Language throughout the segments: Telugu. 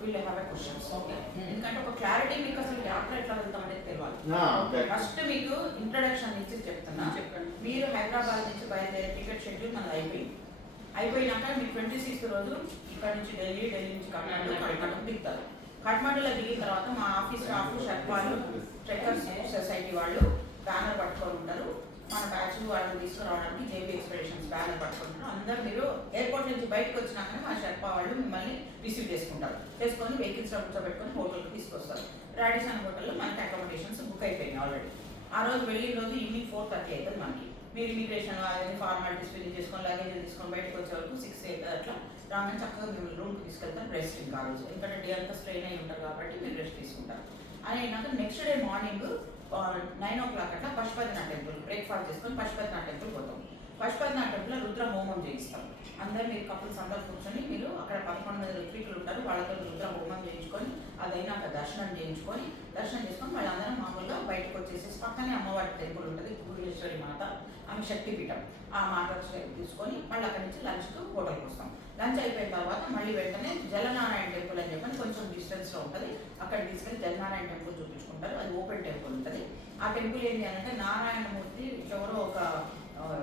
Will have a questions. Okay, ఎందుకంటే ఒక క్లారిటీ మీకు అసలు యాత్ర ఎట్లా వెళ్తాం అనేది తెలియాలి. ఫస్ట్ మీకు ఇంట్రడక్షన్ ఇచ్చి చెప్తున్నా. చెప్పండి. మీరు హైదరాబాద్ నుంచి బయలుదేరే టికెట్ షెడ్యూల్ మనది అయిపోయినాక మీరు 26th రోజు ఇక్కడ నుంచి ఢిల్లీ నుంచి కఠ్మండు దిగుతారు. కఠ్మండులో దిగిన తర్వాత మా ఆఫీస్ స్టాఫ్ షర్పాలు ట్రెక్కర్స్ సొసైటీ వాళ్ళు బ్యానర్ పట్టుకొని ఉంటారు. మన బ్యాచ్ వాళ్ళు తీసుకురావడానికి జేబీ ఎక్స్పెడిషన్స్ బ్యానర్ పట్టుకుంటారు. అందరు మీరు ఎయిర్పోర్ట్ నుంచి బయటకు వచ్చినాక మా షర్పా వాళ్ళు మిమ్మల్ని రిసీవ్ చేసుకొని వెహికల్స్ కూర్చోబెట్టుకొని హోటల్కి తీసుకొస్తారు. రాడిసన్ హోటల్లో మనకి అకామిడేషన్స్ బుక్ అయిపోయినాయి ఆల్రెడీ. ఆ రోజు వెళ్ళిన రోజు ఈవినింగ్ 4:30 అవుతుంది మనకి. మీరు ఇమిగ్రేషన్ అదే ఫార్మాలిటీస్ ఫిల్ చేసుకొని లగేజ్ తీసుకొని బయటకు వచ్చే వరకు 6 అవుతుంది. అట్లా రాగానే చక్కగా మేము రూమ్కి తీసుకెళ్తాం. రెస్ట్ ఇంకా ఆ రోజు ఎందుకంటే డే అంతా స్ట్రెయిన్ అయి ఉంటారు కాబట్టి మీరు రెస్ట్ తీసుకుంటారు. అని అయినాక నెక్స్ట్ డే మార్నింగ్ 9 o'clock అట్లా పశుపతినాథ్ టెంపుల్ బ్రేక్ఫాస్ట్ చేసుకొని పశుపతినాథ్ టెంపుల్ పోతాం. పశుపతినాథ్ టెంపుల్లో రుద్ర హోమం చేయిస్తాం. అందరు మీరు కపుల్స్ అందరు కూర్చొని మీరు అక్కడ 11 మంది ఋత్వికులు ఉంటారు. వాళ్ళతో రుద్ర హోమం చేయించుకొని అదైనాక దర్శనం చేసుకొని వాళ్ళందరం మామూలుగా బయటకు వచ్చేసేసి పక్కనే అమ్మవారి టెంపుల్ ఉంటుంది, భువనేశ్వరి మాత, ఆమె శక్తిపీఠం. ఆ మాట తీసుకొని మళ్ళీ అక్కడి నుంచి లంచ్కు హోటల్కి వస్తాం. లంచ్ అయిపోయిన తర్వాత మళ్ళీ వెంటనే జలనారాయణ టెంపుల్ అని చెప్పని కొంచెం డిస్టెన్స్లో ఉంటుంది. అక్కడ తీసుకెళ్ళి జలనారాయణ టెంపుల్ చూపించుకుంటారు. అది ఓపెన్ టెంపుల్ ఉంటుంది. ఆ టెంపుల్ ఏంటి అంటే నారాయణమూర్తి ఎవరో ఒక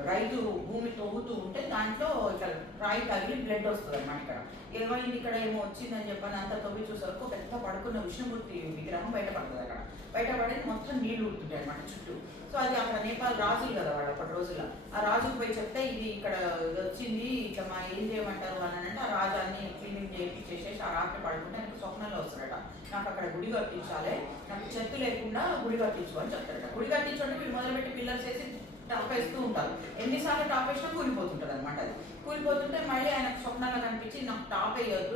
రైతు భూమి తవ్వుతూ ఉంటే దాంట్లో ఇట్లా రాయి తగిలి బ్లడ్ వస్తుంది అన్నమాట. ఇక్కడ ఏమైంది, ఇక్కడ ఏమో వచ్చిందని చెప్పని అంత తవ్వి చూసరికి పెద్ద పడుకున్న విష్ణుమూర్తి విగ్రహం బయటపడుతుంది. అక్కడ బయటపడేది మొత్తం నీళ్లు ఉడుతుంటాయి అన్నమాట చుట్టూ. సో అది అక్కడ నేపాల్ రాజులు కదా వాళ్ళు అప్పటి రోజుల్లో. ఆ రాజుకు పోయి చెప్తే ఇది ఇక్కడ వచ్చింది ఇట్లా మా ఏం చేయమంటారు అని అంటే ఆ రాజు అన్ని క్లీనింగ్ చేసేసి ఆ రాత్రి పడుకుంటే ఆయనకు స్వప్నంలో వస్తాడట. నాకు అక్కడ గుడి కట్టించాలి, నాకు చెత్త లేకుండా గుడి కట్టించుకోని చెప్తాడట. గుడి కట్టించుకుంటే వీళ్ళు మొదలుపెట్టి పిల్లలు చేసి టాప్ వేస్తూ ఉంటారు. ఎన్నిసార్లు టాప్ వేసినా కూలిపోతుంటుంది అనమాట. అది కూలిపోతుంటే మళ్ళీ ఆయనకు స్వప్నంగా కనిపించి నాకు టాప్ వేయొద్దు,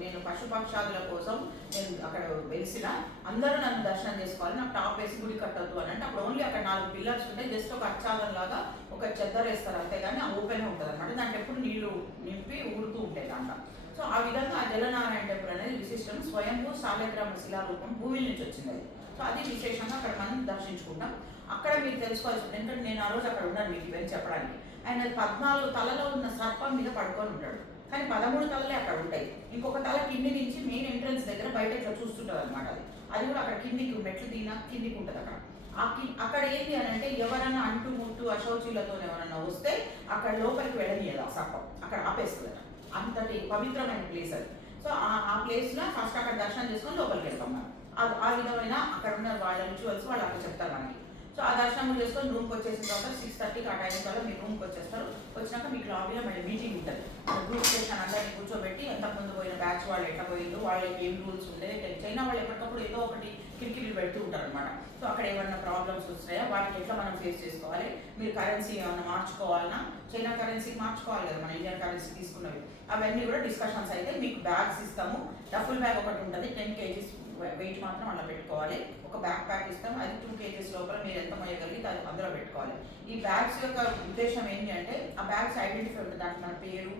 నేను పశుపక్షాదుల కోసం నేను అక్కడ వెలిసిన అందరూ నన్ను దర్శనం చేసుకోవాలి, నాకు టాప్ వేసి గుడి కట్టద్దు అని అంటే అప్పుడు ఓన్లీ అక్కడ 4 పిల్లర్స్ ఉంటాయి. జస్ట్ ఒక అచ్చాదం లాగా ఒక చెద్దరు వేస్తారు అంతేగాని ఆ ఓపెన్ ఉంటుంది అనమాట. దాంట్లో ఎప్పుడు నీళ్లు నింపి ఊరుతూ ఉంటాయి దాంట్లో. సో ఆ విధంగా ఆ జలనారాయణ టెంపుల్ అనేది విశిష్టం. స్వయంభూ శాలిగ్రామ శిలారూపం భూమి నుంచి వచ్చింది అది. సో అది విశేషంగా అక్కడ మనం దర్శించుకుంటాం. అక్కడ మీరు తెలుసుకోవాల్సింది ఎందుకంటే నేను ఆ రోజు అక్కడ ఉన్నాను మీకు ఇవన్నీ చెప్పడానికి. ఆయన 14 తలలో ఉన్న సర్పం మీద పడుకొని ఉంటాడు, కానీ 13 తలలే అక్కడ ఉంటాయి. ఇంకొక తల కింది నుంచి మెయిన్ ఎంట్రన్స్ దగ్గర బయట ఇట్లా చూస్తుంటుంది అనమాట. అది కూడా అక్కడ కిందికి మెట్లు దిగినా కిందికి ఉంటుంది అక్కడ. అక్కడ ఏంటి అని అంటే ఎవరైనా అంటుముట్టు అశౌచులతో ఎవరన్నా వస్తే అక్కడ లోపలికి వెళ్ళనియదు ఆ సర్పం, అక్కడ ఆపేస్తుంది. అంతటి పవిత్రమైన ప్లేస్ అది. సో ఆ ప్లేస్లో ఫస్ట్ అక్కడ దర్శనం చేసుకొని లోపలికి వెళ్తాం మనం. ఆ విధమైన అక్కడ ఉన్న వాళ్ళ రిచువల్స్ వాళ్ళు అక్కడ చెప్తారు మనకి. సో ఆ దర్శనం చేసుకొని రూమ్కి వచ్చేసిన తర్వాత 6:30కి ఆ టైం కల్లా మీరు రూమ్కి వచ్చేస్తారు. వచ్చినాక మీకు లాబీలో మళ్ళీ మీటింగ్ ఉంటుంది. గ్రూప్ సెషన్ అందరినీ కూర్చోబెట్టి ఎంతమంది పోయిన బ్యాచ్ వాళ్ళు ఎట్లా పోయిందో వాళ్ళకి ఏం రూల్స్ ఉండేది. చైనా వాళ్ళు ఎప్పటికప్పుడు ఏదో ఒకటి కిరికిరీలు పెడుతూ ఉంటారు అనమాట. సో అక్కడ ఏమన్నా ప్రాబ్లమ్స్ వస్తాయా, వాటికి ఎట్లా మనం ఫేస్ చేసుకోవాలి, మీరు కరెన్సీ ఏమన్నా మార్చుకోవాలన్నా చైనా కరెన్సీ మార్చుకోవాలి కదా మన ఇండియన్ కరెన్సీ తీసుకున్నవి, అవన్నీ కూడా డిస్కషన్స్ అయితే మీకు బ్యాగ్స్ ఇస్తాము. డఫుల్ బ్యాగ్ ఒకటి ఉంటుంది, 10 kgs వెయిట్ మాత్రం అలా పెట్టుకోవాలి. ఒక బ్యాక్ ప్యాక్ ఇస్తాం, అది 2 kgs లోపల మీరు ఎంత మోయగలిగితే అది అందులో పెట్టుకోవాలి. ఈ బ్యాగ్స్ యొక్క ఉద్దేశం ఏంటి అంటే ఆ బ్యాగ్స్ ఐడెంటిఫై ఉంటుంది. దాంట్లో మన పేరు,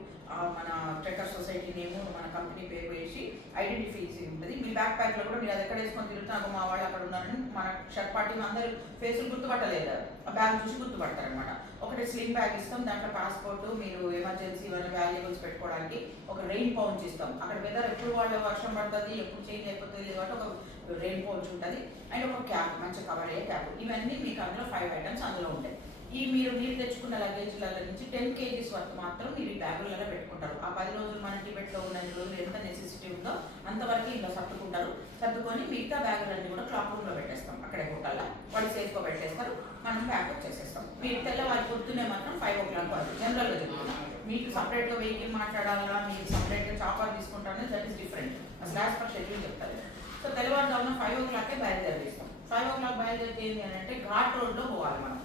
మన ట్రెక్కర్ సొసైటీ నేము, మన కంపెనీ పేరు వేసి ఐడెంటిఫై ఉంటుంది. మీ బ్యాక్ ప్యాక్లో కూడా మీరు అది ఎక్కడ వేసుకొని తిరుగుతున్నారు, మా వాళ్ళు అక్కడ ఉన్నారని మన షర్ట్ పార్టీ అందరూ ఫేసులు గుర్తుపట్టలేదు, ఆ బ్యాగ్ చూసి గుర్తుపడతారు అనమాట. ఒకటి స్లిమ్ బ్యాగ్ ఇస్తాం, దాంట్లో పాస్పోర్ట్, మీరు ఎమర్జెన్సీ ఇవన్నీ వాల్యుబుల్స్ పెట్టుకోవడానికి. ఒక రెయిన్ పౌంచ్ ఇస్తాం, అక్కడ వెదర్ ఎప్పుడు వాళ్ళు వర్షం పడుతుంది ఎప్పుడు చేంజ్ అయిపోతుంది కాబట్టి ఒక రెయిన్ పౌంచ్ ఉంటుంది. అండ్ ఒక క్యాప్, మంచి కవర్ అయ్యే క్యాప్. ఇవన్నీ మీకు అందులో 5 items అందులో ఉంటాయి. ఈ మీరు తెచ్చుకున్న లగేజ్లలో నుంచి 10 kgs వరకు మాత్రం మీరు ఈ బ్యాగులలో పెట్టుకుంటారు. ఆ 10 రోజులు మన టిబెట్లో ఉన్న రోజులు ఎంత నెసెసిటీ ఉందో అంతవరకు ఇందులో సర్దుకొని మిగతా బ్యాగులన్నీ కూడా క్లాక్ రూమ్లో పెట్టేస్తాం. అక్కడే హోటల్లో వాళ్ళు సేఫ్గా పెట్టేస్తారు, మనం బ్యాగ్ వచ్చేసేస్తాం. మీరు తెల్లవారి పొద్దునే మాత్రం 5 o'clock వరకు జనరల్గా చెప్తున్నాం. మీకు సపరేట్గా వెహికల్ మాట్లాడాలా, మీకు సపరేట్గా చాపర్ తీసుకుంటారని దట్ ఈస్ డిఫరెంట్. అసలు యాజ్ పర్ షెడ్యూల్ చెప్తారు. సో తెల్లవారుజామున 5 o'clock బయలుదేరిస్తాం. 5 o'clock బయలుదేరితే ఏంటి అని అంటే ఘాట్ రోడ్లో పోవాలి మనం.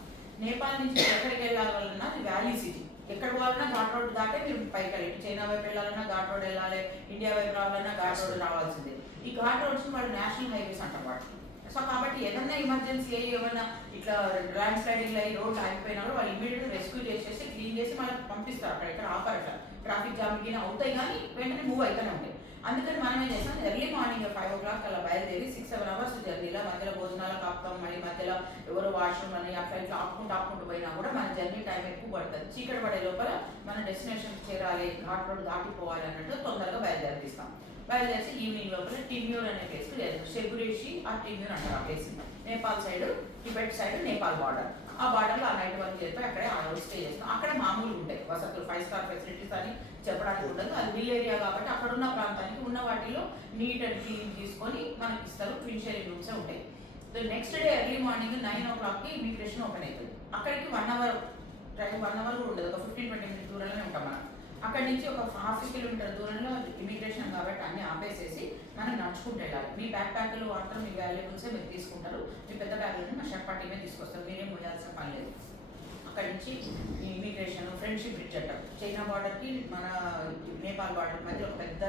నేపాల్ నుంచి ఎక్కడికి వెళ్ళాలన్నా అది వ్యాలీ సిటీ, ఎక్కడ పోవాలన్నా ఘాట్ రోడ్ దాటే మీరు పైకి వెళ్ళి చైనా వైపు వెళ్ళాలన్నా ఘాట్ రోడ్ వెళ్ళాలి, ఇండియా వైపు రావాలన్నా ఘాట్ రోడ్ రావాల్సిందే. ఈ ఘాట్ రోడ్స్ వాళ్ళు నేషనల్ హైవేస్ అంటారు వాటికి. సో కాబట్టి ఏదన్నా ఎమర్జెన్సీ అయ్యి ఏమన్నా ఇట్లా ల్యాండ్ స్లైడింగ్ అయ్యి రోడ్లు ఆగిపోయినా కూడా వాళ్ళు ఇమీడియట్గా రెస్క్యూ చేసేసి క్లీన్ చేసి మళ్ళీ పంపిస్తారు. అక్కడ ఇక్కడ ఆపర్ అట్లా ట్రాఫిక్ జామ్ గిన అవుతాయి కానీ వెంటనే మూవ్ అవుతూనే ఉంటాయి. అందుకని మనం ఏం చేస్తాం, ఎర్లీ మార్నింగ్ 5 o'clock అలా బయలుదేరి 6-7 hours జర్నీలో మధ్యలో భోజనాలకు ఆపుతాం, మళ్ళీ మధ్యలో ఎవరో వాష్రూమ్ అని అట్లా ఇట్లా ఆపుకుంటూ పోయినా కూడా మన జర్నీ టైం ఎక్కువ పడుతుంది. చీకటి పడే లోపల మన డెస్టినేషన్కి చేరాలి, ఘాట్ రోడ్ దాటిపోవాలి అన్నట్టు తొందరగా బయలుదేరిస్తాం. బయలుదేరి ఈవినింగ్ లోపల టిమ్యూర్ అనే ప్లేస్కి చేస్తాం. షెగురేషి ఆ టిమ్యూర్ అంటారు ఆ place. Nepal side, Tibet side Nepal border. ఆ బార్డర్లో ఆ నైట్ వరకు చేరిపోయి అక్కడే ఆ రోజు స్టే చేస్తాం. అక్కడ మామూలుగా ఉంటాయి వసతులు, 5 స్టార్ ఫెసిలిటీస్ అని చెప్పడానికి ఉండదు. అది హిల్ ఏరియా కాబట్టి అక్కడ ఉన్న ప్రాంతానికి ఉన్న వాటిలో నీట్ అండ్ క్లీన్ తీసుకొని మనకి ఇస్తారు. ట్విన్ షేరింగ్ రూమ్సే ఉంటాయి. నెక్స్ట్ డే ఎర్లీ మార్నింగ్ 9 o'clockకి ఇమిగ్రేషన్ ఓపెన్ అవుతుంది. అక్కడికి 1 hour టైం, 1 hour కూడా ఉండదు, ఒక 15-20 minutes దూరంలోనే ఉంటాం మనం. అక్కడి నుంచి ఒక 1/2 kilometer దూరంలో ఇమిగ్రేషన్ కాబట్టి అన్ని ఆపేసేసి మనం నడుచుకుంటూ వెళ్ళాలి. మీ బ్యాక్ప్యాక్లు మాత్రం మీ వాల్యుబుల్సే మీరు తీసుకుంటారు. మీ పెద్ద బ్యాగ్లని మా షర్ట్ పార్టీమే తీసుకొస్తారు, మీరేం పోయాల్సిన పని లేదు. అక్కడి నుంచి ఇమిగ్రేషన్, ఫ్రెండ్షిప్ బ్రిడ్జ్ అంటారు. చైనా బార్డర్కి మన నేపాల్ బార్డర్ మధ్య ఒక పెద్ద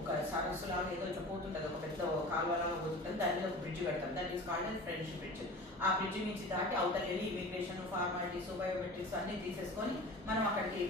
ఒక సరస్సులాగా ఏదో ఇట్లా పోతుంటుంది, ఒక పెద్ద కాలువలాగా పోతుంటుంది. దాని మీద ఒక బ్రిడ్జ్ కడతారు, that is called friendship bridge. ఆ బ్రిడ్జ్ నుంచి దాటి అవతల వెళ్ళి ఇమిగ్రేషన్, ఫార్మాలిటీస్, బయోమెట్రిక్స్ అన్నీ తీసేసుకొని మనం అక్కడికి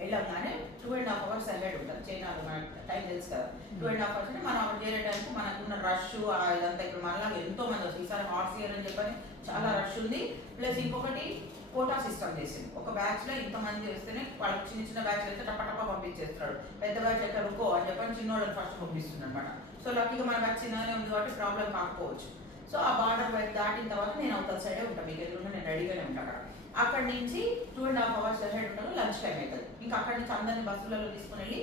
వెళ్ళగానే 2.5 hours అహెడ్ ఉంటుంది. చైనాలో మన టైం తెలుసు కదా, 2.5 hours అంటే మనం అక్కడ చేరేటానికి మనకున్న రష్ ఇదంతా ఇప్పుడు మనలాగా ఎంతో మంది వస్తుంది. ఈసారి హాట్ ఇయర్ అని చెప్పని చాలా రష్ ఉంది. ప్లస్ ఇంకొకటి కోటా సిస్టమ్ చేసింది. ఒక బ్యాచ్లో ఇంతమంది వస్తేనే వాళ్ళకి చిన్న చిన్న బ్యాచ్లు అయితే టపటపా పంపించేస్తున్నాడు. పెద్ద బ్యాచ్ అయితే రుకో అని చెప్పని చిన్నోళ్ళని ఫస్ట్ పంపిస్తుంది అనమాట. సో లక్కీగా మన బ్యాచ్ చిన్నగానే ఉంది కాబట్టి ప్రాబ్లం కాకపోవచ్చు. సో ఆ బార్డర్ వైపు దాటిన తర్వాత నేను అవతల సైడే ఉంటాను, మీకు ఎదురుగా నేను రెడీగానే ఉంటాను అక్కడ. అక్కడి నుంచి 2.5 hours అహెడ్ ఉంటాను, లంచ్ టైం అవుతుంది. ఇంకా అక్కడి నుంచి అందరినీ బస్సులలో తీసుకుని వెళ్ళి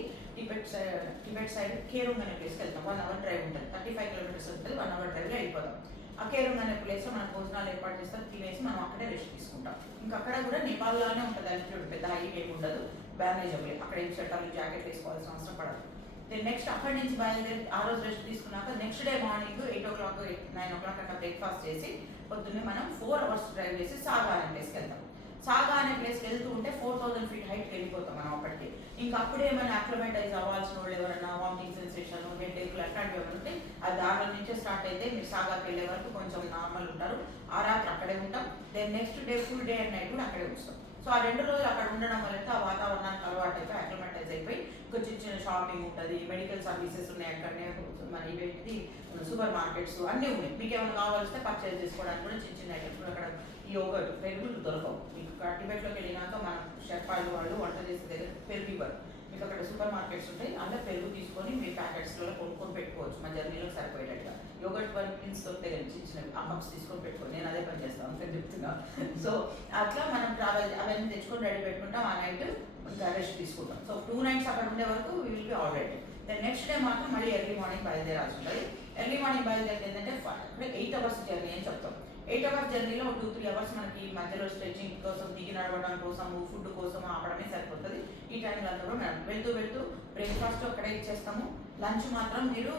టిబెట్ సైడ్ కేరుంగ్ అనే ప్లేస్కి వెళ్తాం. 1 hour డ్రైవ్ ఉంటుంది, 35 kilometers ఉంటుంది. 1 hour డ్రైవ్లో వెళ్ళిపోతాం. ఆ కేరుంగ్ అనే ప్లేస్లో మనం భోజనాలు ఏర్పాటు చేస్తాం, తినేసి మనం అక్కడే రెస్ట్ తీసుకుంటాం. ఇంకా అక్కడ కూడా నేపాల్లోనే ఉంటుంది, అల్టిట్యూడ్ పెద్ద హై ఏమి ఉండదు, మేనేజబుల్. అక్కడ ఏం షర్టాలు జాకెట్ వేసుకోవాల్సిన అవసరం పడదు. నెక్స్ట్ అక్కడి నుంచి బయలుదేరి ఆ రోజు రెస్ట్ తీసుకున్నాక next day morning 8 o'clock 9 o'clock అట్లా బ్రేక్ఫాస్ట్ చేసి పొద్దున్నే మనం 4 hours డ్రైవ్ చేసి సాగా అనే ప్లేస్కి వెళ్తాం. సాగా అనే ప్లేస్కి వెళ్తూ ఉంటే 4000 feet హైట్కి వెళ్ళిపోతాం మనం అప్పటికి. ఇంకా అప్పుడే ఏమైనా అక్లమేటైజ్ అవ్వాల్సిన వాళ్ళు ఎవరైనా వామిటింగ్ సెన్సేషన్, హెడేక్లు అట్లాంటివి ఏమైనా ఉంటే అది దారిలో నుంచే స్టార్ట్ అయితే మీరు సాగాకి వెళ్ళే వరకు కొంచెం నార్మల్ ఉంటారు. ఆ రాత్రి అక్కడే ఉంటాం. Then next day full day and night కూడా అక్కడే ఉంటాం. సో ఆ 2 రోజులు అక్కడ ఉండడం వల్ల ఆ వాతావరణానికి అలవాటు అయిపోయి అక్లమేటైజ్ అయిపోయి కొంచెం చిన్న షాపింగ్ ఉంటుంది, మెడికల్ సర్వీసెస్ ఉన్నాయి అక్కడనే, మన ఇవేంటిది సూపర్ మార్కెట్స్ అన్నీ ఉన్నాయి. మీకు ఏమైనా కావాల్స్తే పర్చేజ్ చేసుకోవడానికి కూడా చిన్న చిన్న ఐటమ్స్ కూడా అక్కడ. యోగర్ట్, పెరుగులు దొరకవు మీకు. టిబెట్లోకి వెళ్ళినాక మన షెఫ్లు వాళ్ళు వంట చేసే దగ్గర పెరుగు ఇవ్వరు మీకు. అక్కడ సూపర్ మార్కెట్స్ ఉంటాయి, అందులో పెరుగు తీసుకొని మీ ప్యాకెట్స్లో కొనుక్కొని పెట్టుకోవచ్చు మా జర్నీలో సరిపోయేటట్టుగా. యోగర్ట్ 1 pins దొరుకుతాయి కానీ చిన్న చిన్నవి, ఆ కప్స్ తీసుకొని పెట్టుకోండి. నేను అదే పని చేస్తాను అని చెప్తున్నా. సో అట్లా మనం ట్రావెల్ అవన్నీ తెచ్చుకొని రెడీ పెట్టుకుంటాం. ఆ నైట్ ఇంకా రెస్ట్ తీసుకుంటాం. సో 2 nights అక్కడ ఉండే వరకు we will be all right. Then next day మాత్రం మళ్ళీ ఎర్లీ మార్నింగ్ బయలుదేరాల్సి ఉంటుంది. ఎర్లీ మార్నింగ్ బయలుదేరితే ఏంటంటే అక్కడ 8 hours జర్నీ అని చెప్తాం. 8 hours జర్నీలో 2-3 hours మనకి మధ్యలో స్ట్రెచింగ్ కోసం, దిగి నడవడం కోసం, ఫుడ్ కోసం ఆపడమే సరిపోతుంది. ఈ టైంలో అంతా కూడా మనం వెళ్తూ బ్రేక్ఫాస్ట్ అక్కడే ఇచ్చేస్తాము. లంచ్ మాత్రం మీరు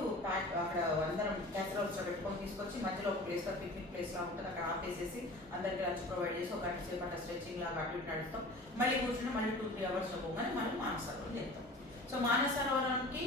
అక్కడ అందరం క్యాసరోల్స్లో పెట్టుకొని తీసుకొచ్చి మధ్యలో ఒక ప్లేస్లో పిక్నిక్ ప్లేస్లా ఉంటుంది, అక్కడ ఆపేసేసి అందరికీ లంచ్ ప్రొవైడ్ చేసి ఒక గంట సేపు అట్లా స్ట్రెచింగ్ లాగా అటు ఇటు నడుస్తాం. మళ్ళీ కూర్చుని మళ్ళీ 2-3 hours పోగానే మనం మానసరోవరం చేస్తాం. సో మానసరోవరానికి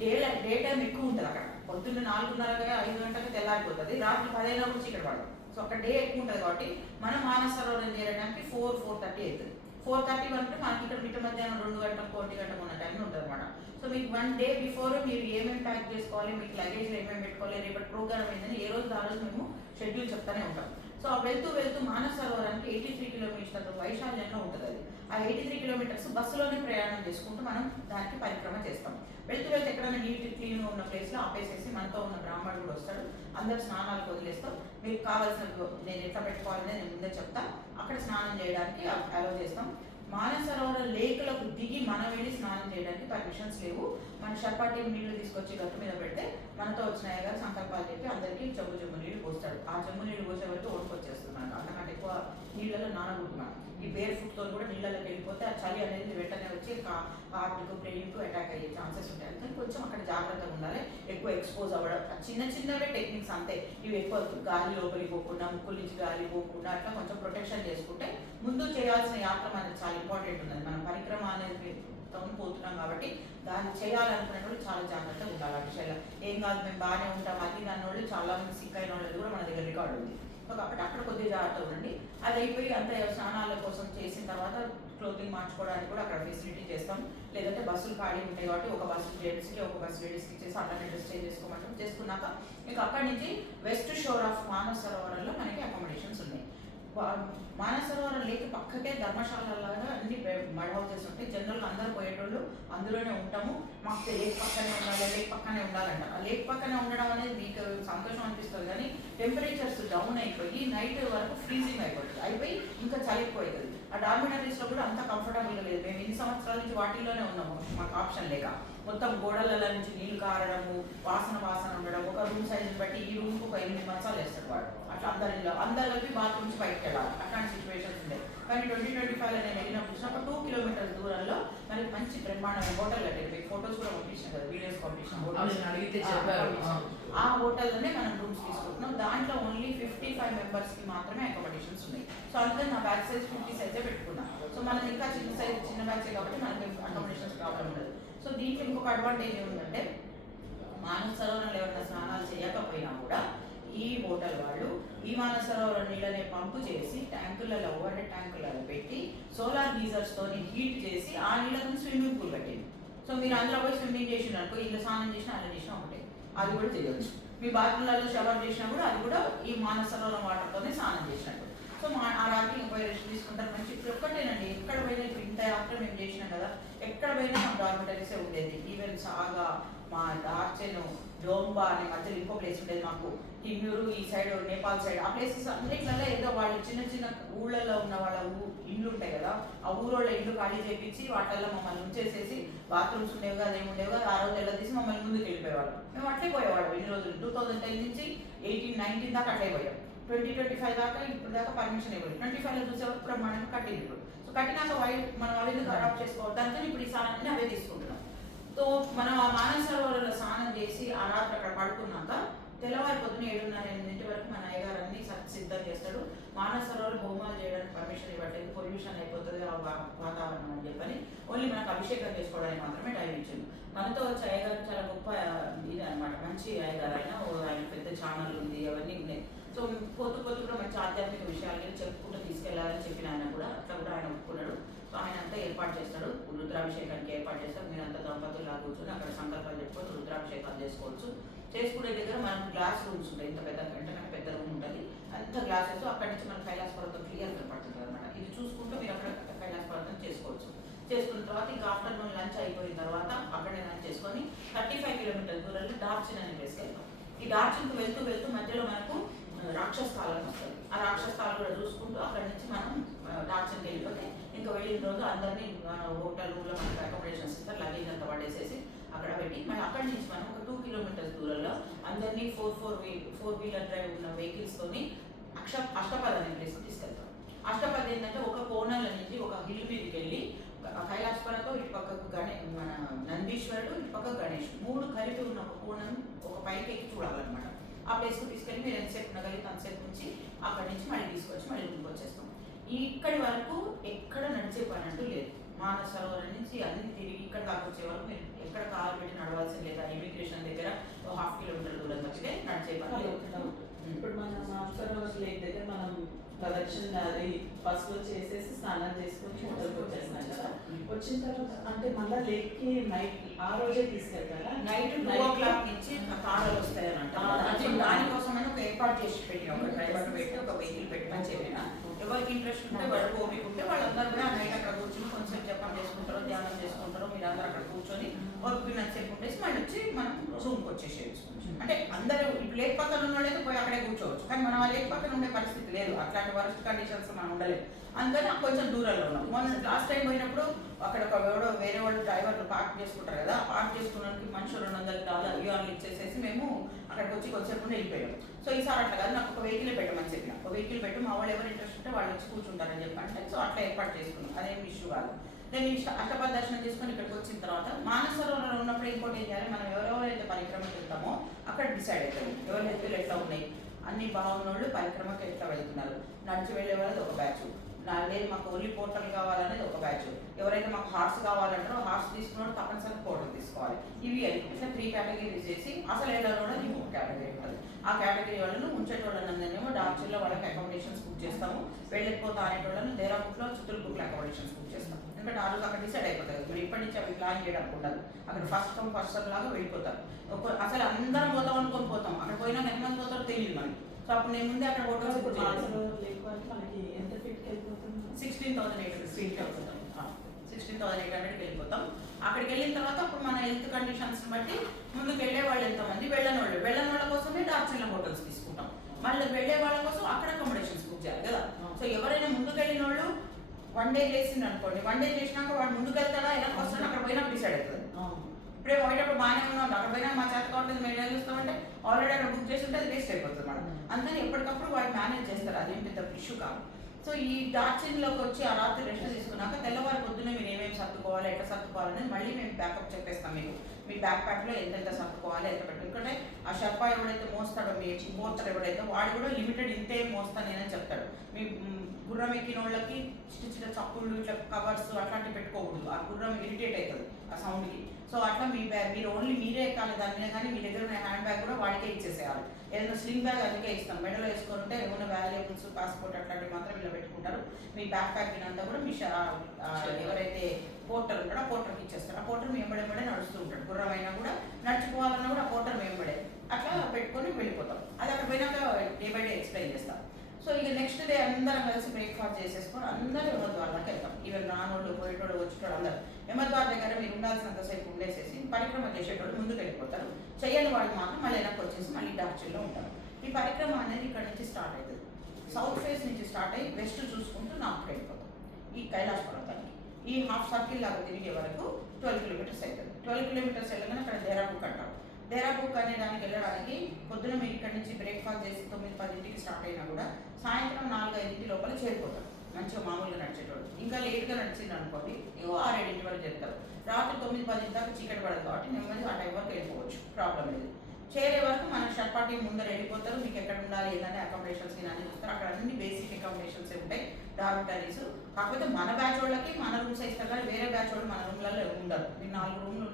డే టైం ఎక్కువ ఉంటుంది. అక్కడ పొద్దున్న 4:30-5 గంటలకు తెల్లారిపోతుంది, రాత్రి 10 అయినా కూడా చీకటి పడదు. సో అక్కడ డే ఎక్కువ ఉంటుంది కాబట్టి మనం మానసరోవరం చేరడానికి 4-4:30 అవుతుంది. 4:30 వరకు మనకి ఇక్కడ మిట్ట మధ్యాహ్నం 2 గంటలకు 1 గంటకు ఉన్న టైం ఉంటుంది అనమాట. సో మీకు 1 day బిఫోర్ మీరు ఏమేమి ప్యాక్ చేసుకోవాలి, మీకు లగేజ్లో ఏమేమి పెట్టుకోవాలి, రేపటి ప్రోగ్రామ్ ఏంటని ఏ రోజు ఆ రోజు మేము షెడ్యూల్ చెప్తానే ఉంటాం. సో వెళ్తూ మానసరోవరానికి 83 kilometers వైశాల్యంలో ఉంటుంది. అది ఆ 83 kilometers బస్సులోనే ప్రయాణం చేసుకుంటూ మనం దానికి పరిక్రమ చేస్తాం. వెళ్తూ ఎక్కడైనా నీట్ క్లీన్గా ఉన్న ప్లేస్లో ఆపేసేసి మనతో ఉన్న బ్రాహ్మణుడు కూడా వస్తాడు, అందరు స్నానాలకు వదిలేస్తాం. మీకు కావాల్సిన నేను ఎట్లా పెట్టుకోవాలని నేను ముందే చెప్తా. అక్కడ స్నానం చేయడానికి అలౌ చేస్తాం. మానసరోవరం లేకులకు దిగి మనం వెళ్ళి స్నానం చేయడానికి పర్మిషన్స్ లేవు. మన షర్పాటి నీళ్లు తీసుకొచ్చి గట్టు మీద పెడితే మనతో వచ్చిన అయ్యగారు సంకల్పాలు చెప్పి అందరికీ చెమ్ము నీళ్లు పోస్తాడు. ఆ చెమ్ము నీళ్లు పోసే వరకు ఓడికొచ్చేస్తున్నాను, అంతకంటే ఎక్కువ నీళ్ళలో నానబుట్టున్నాను. ఈ బేర్ ఫుట్తో కూడా నీళ్ళలోకి వెళ్ళిపోతే ఆ చలి అనేది వెంటనే వచ్చి హార్ట్కు బ్రెయిన్కు అటాక్ అయ్యే ఛాన్సెస్ ఉంటాయి. అందుకని కొంచెం అక్కడ జాగ్రత్తగా ఉండాలి, ఎక్కువ ఎక్స్పోజ్ అవ్వడం. చిన్నవే టెక్నిక్స్ అంతే, ఇవి ఎక్కువ గాలి లోపలికి పోకుండా, ముక్కుల నుంచి గాలి పోకుండా అట్లా కొంచెం ప్రొటెక్షన్ చేసుకుంటే ముందు చేయాల్సిన యాత్ర మనకి చాలా ఇంపార్టెంట్ ఉన్నది. మనం పరిక్రమ అనేది పోతున్నాం కాబట్టి దాన్ని చేయాలనుకునేటప్పుడు చాలా జాగ్రత్తగా ఉండాలి. ఆ విషయంలో ఏం కాదు మేము బాగానే ఉంటాం అది దాని వాళ్ళు చాలా మంది సిక్ అయిన వాళ్ళు కూడా మన దగ్గర రికార్డు ఉంది. సో కాబట్టి అక్కడ కొద్దిగా జాగ్రత్తగా ఉండండి. అది అయిపోయి అంత స్నానాల కోసం చేసిన తర్వాత క్లోతింగ్ మార్చుకోవడానికి కూడా అక్కడ ఫెసిలిటీ చేస్తాం. లేదంటే బస్సులు ఖాళీ ఉంటాయి కాబట్టి ఒక బస్సు జెంట్స్కి ఒక బస్సు లేడీస్కి చేసి అట్లానే డ్రెస్ చేంజ్ చేసుకున్నాక ఇంకా అక్కడి నుంచి వెస్ట్ షోర్ ఆఫ్ మానసరోవరంలో మనకి అకామిడేషన్స్ ఉన్నాయి. మానసరోవరం లేక్ పక్కకే ధర్మశాలలాగా అన్ని మడ్ హౌసెస్ ఉంటాయి. జనరల్గా అందరూ పోయేటోళ్ళు అందులోనే ఉంటాము. మాకు లేక్ పక్కనే ఉండాలి, లేక్ పక్కనే ఉండాలంట. ఆ లేక్ పక్కనే ఉండడం అనేది మీకు సంతోషం అనిపిస్తుంది, కానీ టెంపరేచర్స్ డౌన్ అయిపోయి నైట్ వరకు ఫ్రీజింగ్ అయిపోయి ఇంకా చలిపోతుంది. ఆ డార్మిటరీస్లో కూడా అంత కంఫర్టబుల్గా లేదు. మేము ఇన్ని సంవత్సరాల నుంచి వాటిల్లోనే ఉన్నాము, మాకు ఆప్షన్ లేక. మొత్తం గోడల నుంచి నీళ్లు కారడము, వాసన ఉండడం, ఒక రూమ్ సైజుని బట్టి ఈ రూమ్కి ఒక 8 మంచాలు వేస్తాడు వాడు. అట్లా అందరు కలిపి బాత్రూమ్ నుంచి బయటకు వెళ్ళాలి, అట్లాంటి సిచ్యువేషన్స్ ఉన్నాయి. కానీ 2025లో నేను వెళ్ళినప్పుడు ఒక 2 కిలోమీటర్ల దూరంలో మనకి మంచి బ్రహ్మాండమైన హోటల్ కట్టారు. ఫొటోస్ కూడా పంపించాను కదా, వీడియోస్ పంపించాను. ఆ హోటల్లోనే మనం రూమ్స్ తీసుకుంటున్నాం. దాంట్లో ఓన్లీ 55 మెంబర్స్కి మాత్రమే అకామిడేషన్స్ ఉన్నాయి. సో అందుకని నా బ్యాచ్ సైజ్ 50 సైజే పెట్టుకున్నాం. సో మనం ఇంకా చిన్న బ్యాచే కాబట్టి మనకి అకామిడేషన్స్ ప్రాబ్లం ఉండదు. సో దీంట్లో ఇంకొక అడ్వాంటేజ్ ఏముందంటే, మానస సరోవరంలో ఎవరైనా స్నానాలు చేయకపోయినా కూడా ఈ హోటల్ వాళ్ళు ఈ మానస సరోవరం నీళ్ళని పంపు చేసి ట్యాంకులలో, ఓవర్ హెడ్ ట్యాంకులలో పెట్టి సోలార్ గీజర్స్ తోని హీట్ చేసి ఆ నీళ్ళని స్విమ్మింగ్ పూల్ పెట్టింది. సో మీరు అందులో పోయి స్విమ్మింగ్ చేసినారనుకో, ఇంట్లో స్నానం చేసినా అలా చేసినా ఒకటే, అది కూడా చేయవచ్చు. మీ బాత్రూమ్లలో షవర్ చేసినా కూడా అది కూడా ఈ మానస సరోవరం వాటర్తోనే స్నానం చేసినట్టు. సో ఆ రాత్రి పోయి రెస్ట్ తీసుకుంటారు మంచి. ఇప్పుడు ఒక్కటేనండి, ఎక్కడ పోయినా ఇప్పుడు ఇంత యాత్ర మేము చేసినాం కదా, ఎక్కడ పోయినా మా డార్మిటరీసే ఉండేది. ఈవెన్ సాగా, మా డార్చెను, డోంబా అనే మధ్యలో ఇంకో ప్లేస్ ఉండేది మాకు, హిన్నూరు ఈ సైడ్, నేపాల్ సైడ్, ఆ ప్లేసెస్ అన్నిట్లలో ఏదో వాళ్ళు చిన్న ఊళ్ళల్లో ఉన్న వాళ్ళ ఇల్లు ఉంటాయి కదా, ఆ ఊరోళ్ళ ఇల్లు ఖాళీ చేయించి వాటిల్లో మమ్మల్ని ఉంచేసేసి బాత్రూమ్స్ ఉండేవి కదా, ఏముండేవి కదా, ఆ రోజు ఎలా తీసి మమ్మల్ని ముందుకు వెళ్ళిపోయేవాళ్ళం. మేము అట్లే పోయేవాళ్ళం ఇన్ని రోజులు. 2010 నుంచి 18-19 దాకా అట్లే పోయాం. 2025 దాకా ఇప్పుడు దాకా పర్మిషన్ ఇవ్వలేదు. 25లో చూసేవారు ప్రమాణం కట్టింది ఇప్పుడు. సో కట్టినాక మనం అవి అడాప్ట్ చేసుకోవాలి. దాంతో ఇప్పుడు ఈ సానాన్ని అవే తీసుకుంటున్నాం. సో మనం ఆ మానస సరోవరంలో స్నానం చేసి ఆ రాత్రి అక్కడ పడుకున్నాక తెల్లవారి పొద్దున 7:30-8 వరకు మన అయ్యగారు అన్ని సిద్ధం చేస్తాడు. మానస సరోవరం హోమాలు చేయడానికి పర్మిషన్ ఇవ్వట్లేదు, పొల్యూషన్ అయిపోతుంది ఆ వాతావరణం అని చెప్పని ఓన్లీ మనకు అభిషేకం చేసుకోవడానికి మాత్రమే టైం ఇచ్చింది. మనతో వచ్చే అయ్యగారు చాలా గొప్ప ఇది అనమాట, మంచి అయ్యగారు. ఆయన పెద్ద ఛానల్ ఉంది, అవన్నీ ఉన్నాయి. సో పోతూ కూడా మంచి ఆధ్యాత్మిక విషయాలు చెప్పుకుంటూ తీసుకెళ్లాలని చెప్పిన ఆయన కూడా అట్లా కూడా ఆయన ఒప్పుకున్నాడు. సో ఆయన అంతా ఏర్పాటు చేస్తాడు, రుద్రాభిషేకానికి ఏర్పాటు చేస్తాడు. మీరంతా దంపతులు కూర్చొని అక్కడ సంకల్పాలు చెప్పుకొని రుద్రాభిషేకాలు చేసుకోవచ్చు. చేసుకునే దగ్గర మనం గ్లాస్ రూమ్స్ ఉంటాయి, ఇంత పెద్ద గంటనే పెద్ద రూమ్ ఉంటుంది, అంత గ్లాసెస్. అక్కడి నుంచి మన కైలాస పర్వతం క్లియర్ కనపడుతుంది అనమాట. ఇది చూసుకుంటూ మీరు అక్కడ కైలాస పర్వతం చేసుకోవచ్చు. చేసుకున్న తర్వాత ఇంకా ఆఫ్టర్నూన్ లంచ్ అయిపోయిన తర్వాత అక్కడే లంచ్ చేసుకొని 35 కిలోమీటర్ల దూరంలో డార్చిన్ అనే ప్లేస్కి వెళ్తాం. ఈ డార్చిన్కి వెళ్తూ మధ్యలో మనకు రాక్షస్థాలం వస్తుంది. ఆ రాక్షస్థాలు కూడా చూసుకుంటూ అక్కడి నుంచి మనం డార్చిన్కి వెళ్ళిపోతే ఇంకా వెళ్ళిన రోజు అందరినీ హోటల్ రూమ్లో మనకి అకామిడేషన్స్ ఇస్తారు, లగేజ్ అంతా పడేసేసి అక్కడ పెట్టి మళ్ళీ అక్కడి నుంచి మనం ఒక 2 కిలోమీటర్స్ దూరంలో అందరినీ 4 వీలర్ డ్రైవ్ ఉన్న వెహికల్స్తోని అష్టపద అనే ప్లేస్కి తీసుకెళ్తాం. అష్టపద ఏంటంటే ఒక కోణాల నుంచి ఒక హిల్ మీదకి వెళ్ళి కైలాసపరతో ఇటు పక్కకు మన నందీశ్వరుడు, ఇటు పక్క గణేష్, 3 కలిపి ఉన్న ఒక కోణం ఒక పైకి ఎక్కి చూడాలన్నమాట. ఆ ప్లేస్కి తీసుకెళ్ళి మీరు ఎంతసేపు ఉండగలిగితే అంతసేపు నుంచి అక్కడి నుంచి మళ్ళీ తీసుకొచ్చి మళ్ళీ ఇంటికి వచ్చేస్తాం. ఇక్కడి వరకు ఎక్కడ నడిచే పని అంటూ లేదు. మానస సరోవరం నుంచి అన్ని తిరిగి ఇక్కడ దాకా వచ్చే వరకు మీరు ఎక్కడ కాలు పెట్టి నడవాల్సింది లేదా. ఇమిగ్రేషన్ దగ్గర 1/2 కిలోమీటర్ దూరం తప్పితే నడిచే పని లేదు. ఇప్పుడు మన మానస సరోవరం లేక్ దగ్గర మనం ప్రదక్షిణ అది ఫస్ట్ చేసేసి స్నానం చేసుకొని హోటల్కి వచ్చేస్తున్నాం కదా, వచ్చిన తర్వాత అంటే మళ్ళీ లేక్కి నైట్ ఆ రోజే తీసుకెళ్తారా? నైట్ 2 o'clock నుంచి తాళాలు వస్తాయనంట. దానికోసమని ఒక ఏర్పాటు చేసి పెట్టిన ఒక డ్రైవర్ పెట్టి ఒక వెహికల్ పెట్టమని చెప్పిన. ఎవరికి ఇంట్రెస్ట్ ఉంటే వాళ్ళు ఓపిక ఉంటే వాళ్ళందరూ కూడా నైట్ అక్కడ కూర్చొని కొంచెం జపం చేసుకుంటారో ధ్యానం చేసుకుంటారో, మీరు అందరూ అక్కడ కూర్చొని వర్క్ నచ్చేపు ఉండేసి మళ్ళీ వచ్చి మనం రూమ్కి వచ్చేసేయచ్చు. అంటే అందరూ ఇప్పుడు లేక్ పక్కన ఉన్న వాళ్ళైతే పోయి అక్కడే కూర్చోవచ్చు, కానీ మనం ఆ లేక్ పక్కన ఉండే పరిస్థితి లేదు, అట్లాంటి వరస్ట్ కండిషన్స్ మనం ఉండలేదు. అందుకని కొంచెం దూరంలో ఉన్నాం. మొన్న లాస్ట్ టైం పోయినప్పుడు అక్కడ వేరే వాళ్ళు డ్రైవర్లు పార్క్ చేసుకుంటారు కదా, పార్క్ చేసుకోవడానికి మనిషి $200 యూఆర్లు ఇచ్చేసేసి మేము అక్కడికి వచ్చి కొంచెంసేపు వెళ్ళిపోయాం. సో ఈసారి అట్లా కాదు, నాకు ఒక వెహికల్ పెట్టమని చెప్పిన. ఒక వెహికల్ పెట్టి మా వాళ్ళు ఎవరు ఇంట్రెస్ట్ ఉంటే వాళ్ళు వచ్చి కూర్చుంటారని చెప్పంటే, సో అట్లా ఏర్పాటు చేసుకున్నాం. అదేం ఇష్యూ కాదు. నేను అష్టపద దర్శనం చేసుకొని ఇక్కడికి వచ్చిన తర్వాత మానస సరోవరంలో ఉన్నప్పుడు ఇంకోటి ఏం చేయాలి, మనం ఎవరెవరైతే పరిక్రమకి వెళ్తామో అక్కడ డిసైడ్ అవుతాము. ఎవరి హెల్త్లు ఎట్లా ఉన్నాయి, అన్ని బాగున్నోళ్ళు పరిక్రమకి ఎట్లా వెళ్తున్నారు. నడిచి వెళ్ళే వాళ్ళది ఒక బ్యాచ్, లేదు మాకు ఓన్లీ పోర్టల్ కావాలనేది ఒక బ్యాచ్. ఎవరైతే మాకు హార్స్ కావాలంటారో హార్స్ తీసుకున్నాడు తప్పనిసరిగా పోర్టల్ తీసుకోవాలి. ఇవి ఇట్లా 3 కేటగిరీస్ చేసి అసలు వెళ్ళడం ఇంకొక కేటగిరీ ఉంటుంది. ఆ కేటగిరీ వాళ్ళను ఉంచేటోళ్ళని అందరినేమో డార్చిన్లో వాళ్ళకి అకామిడేషన్స్ బుక్ చేస్తాము. వెళ్ళిపోతా అనేటోళ్ళని దేరాపుట్లో చిత్తూరుపూర్లో అకామిడేషన్స్ బుక్ చేస్తాం. ఎందుకంటే ఆ రోజు అక్కడ డిసైడ్ అయిపోతుంది. మీరు ఇప్పటి నుంచి అవి ప్లాన్ చేయడానికి ఉండదు. అక్కడ ఫస్ట్ కమ్ ఫస్ట్ సర్వ్ లాగా వెళ్ళిపోతారు. అసలు అందరం పోతాం అనుకొని పోతాం, అక్కడ పోయినా ఎంతమంది పోతారో తెలియదు మనకి. సో అప్పుడు నేను ముందే అక్కడ హోటల్స్ బుక్ చేయాలి. మనకి ఎంత ఫీట్కి వెళ్ళిపోతుంది? 16,800 ఫీట్కి వెళ్తాం. 16,800కి వెళ్ళిపోతాం. అక్కడికి వెళ్ళిన తర్వాత అప్పుడు మన హెల్త్ కండిషన్స్ బట్టి ముందుకు వెళ్ళే వాళ్ళు ఎంతమంది, వెళ్ళని వాళ్ళ కోసమే డార్జిలింగ్ హోటల్స్ తీసుకుంటాం. మళ్ళీ వెళ్ళే వాళ్ళ కోసం అక్కడ అకామిడేషన్స్ బుక్ చేయాలి కదా. సో ఎవరైనా ముందుకు వెళ్ళిన వాళ్ళు 1 డే చేసింది అనుకోండి, 1 డే చేసినాక వాడు ముందుకు వెళ్తాడా వెనక్కి వస్తాడా అక్కడ పోయినప్పుడు డిసైడ్ అవుతుంది. ఇప్పుడే పోయేటప్పుడు బాగానే ఉన్నాం, అక్కడ పోయినా మా చేత కావట్లేదు మేము వెళ్ళిస్తామంటే ఆల్రెడీ అక్కడ బుక్ చేసి ఉంటే అది వేస్ట్ అయిపోతుంది మేడం. అందుకని ఎప్పటికప్పుడు వాడు మేనేజ్ చేస్తారు, అదేం పెద్ద ఇష్యూ కాదు. సో ఈ డార్జిలింగ్లోకి వచ్చి ఆ రాత్రి రెస్ట్ తీసుకున్నాక తెల్లవారి పొద్దున్న మీరు ఏమేమి సర్దుకోవాలి, ఎట్లా సర్దుకోవాలని మళ్ళీ మేము బ్యాకప్ చెప్పేస్తాం మీకు. మీ బ్యాక్ ప్యాక్లో ఎంతెంత సర్దుకోవాలి, ఎంత పెట్టు. ఎందుకంటే ఆ షర్పా ఎవడైతే మోస్తాడో, మీ పోర్టర్ ఎవడైతే వాడు కూడా లిమిటెడ్ ఇంతే మోస్తాను నేనని చెప్తాడు. మీ గుర్రం ఎక్కిన వాళ్ళకి చిన్న చిన్న చప్పుళ్ళు ఇట్లా కవర్స్ అట్లాంటివి పెట్టుకోకూడదు, ఆ గుర్రం ఇరిటేట్ అవుతుంది ఆ సౌండ్కి. సో అట్లా మీ బ్యాగ్ మీరు ఓన్లీ మీరే ఎక్కాలి దాని మీద, కానీ మీ దగ్గర ఉన్న హ్యాండ్ బ్యాగ్ కూడా వాడికే ఇచ్చేసేయాలి. ఏదైనా స్లింగ్ బ్యాగ్ అందుకే ఇస్తాం, మెడలో వేసుకుంటే ఏమైనా వాల్యుబుల్స్ పాస్పోర్ట్ అట్లాంటివి మాత్రం ఇలా పెట్టుకుంటారు. మీ బ్యాక్ ప్యాకింగ్ అంతా కూడా మీ ఎవరైతే పోర్టర్ ఉంటాడో ఆ పోర్టర్కి ఇచ్చేస్తారు. ఆ పోర్టర్ మీ ఎంబడే నడుస్తూ ఉంటాడు. గుర్రం అయినా కూడా నడుచుకోవాలన్నా కూడా ఆ పోర్టర్ మీ ఎంబడే అట్లా పెట్టుకొని వెళ్ళిపోతాం. అది అక్కడ పోయినాక డే బై డే ఎక్స్ప్లెయిన్ చేస్తాం. సో ఇక నెక్స్ట్ డే అందరం కలిసి బ్రేక్ఫాస్ట్ చేసేసుకొని అందరూ ఎమద్వార్లోకి వెళ్తాం. ఈవెన్ రానోళ్ళు పోయేటోళ్ళు వచ్చేటోళ్ళు అందరూ ఎమద్వార్ దగ్గర మీరు ఉండాల్సినంతసేపు ఉండేసేసి పరిక్రమ చేసేటోళ్ళు ముందుకు వెళ్ళిపోతారు. చేయని వాళ్ళు మాత్రం మళ్ళీ వెనక్కి వచ్చేసి మళ్ళీ డార్జిలింగ్లో ఉంటారు. ఈ పరిక్రమ అనేది ఇక్కడ నుంచి స్టార్ట్ అవుతుంది. సౌత్ ఫేస్ నుంచి స్టార్ట్ అయ్యి వెస్ట్ చూసుకుంటూ నార్త్ వెళ్ళిపోతాం ఈ కైలాస పర్వతానికి. ఈ హాఫ్ సర్కిల్ లాగా తిరిగే వరకు 12 కిలోమీటర్స్ అవుతుంది. 12 కిలోమీటర్స్ వెళ్ళగానే అక్కడ దేరాబుక్ అంటారు. దేరాబుక్ అనే దానికి వెళ్ళడానికి పొద్దున మీరు ఇక్కడ నుంచి బ్రేక్ఫాస్ట్ చేసి 9-10కి స్టార్ట్ అయినా కూడా సాయంత్రం 4-5 లోపల చేరిపోతారు. మంచిగా మామూలుగా నడిచేటోడు. ఇంకా లేట్గా నడిచింది అనుకోండి, 6-7 వరకు చెప్తారు. రాత్రి 9-10 దాకా చీకటి పడదు కాబట్టి నెమ్మది ఆ టైం వరకు వెళ్ళిపోవచ్చు, ప్రాబ్లం లేదు. చేరే వరకు మన షర్పాటి ముందర వెళ్ళిపోతారు. మీకు ఎక్కడ ఉండాలి ఏంటంటే అకామిడేషన్స్ అని చూస్తారు. అక్కడ అన్ని బేసిక్ అకామిడేషన్స్ ఉంటాయి, డార్మిటరీస్. కాకపోతే మన బ్యాచ్ వాళ్ళకి మన రూమ్స్ ఇస్తారు, కానీ వేరే బ్యాచ్ వాళ్ళు మన రూమ్లలో ఉండరు. మీరు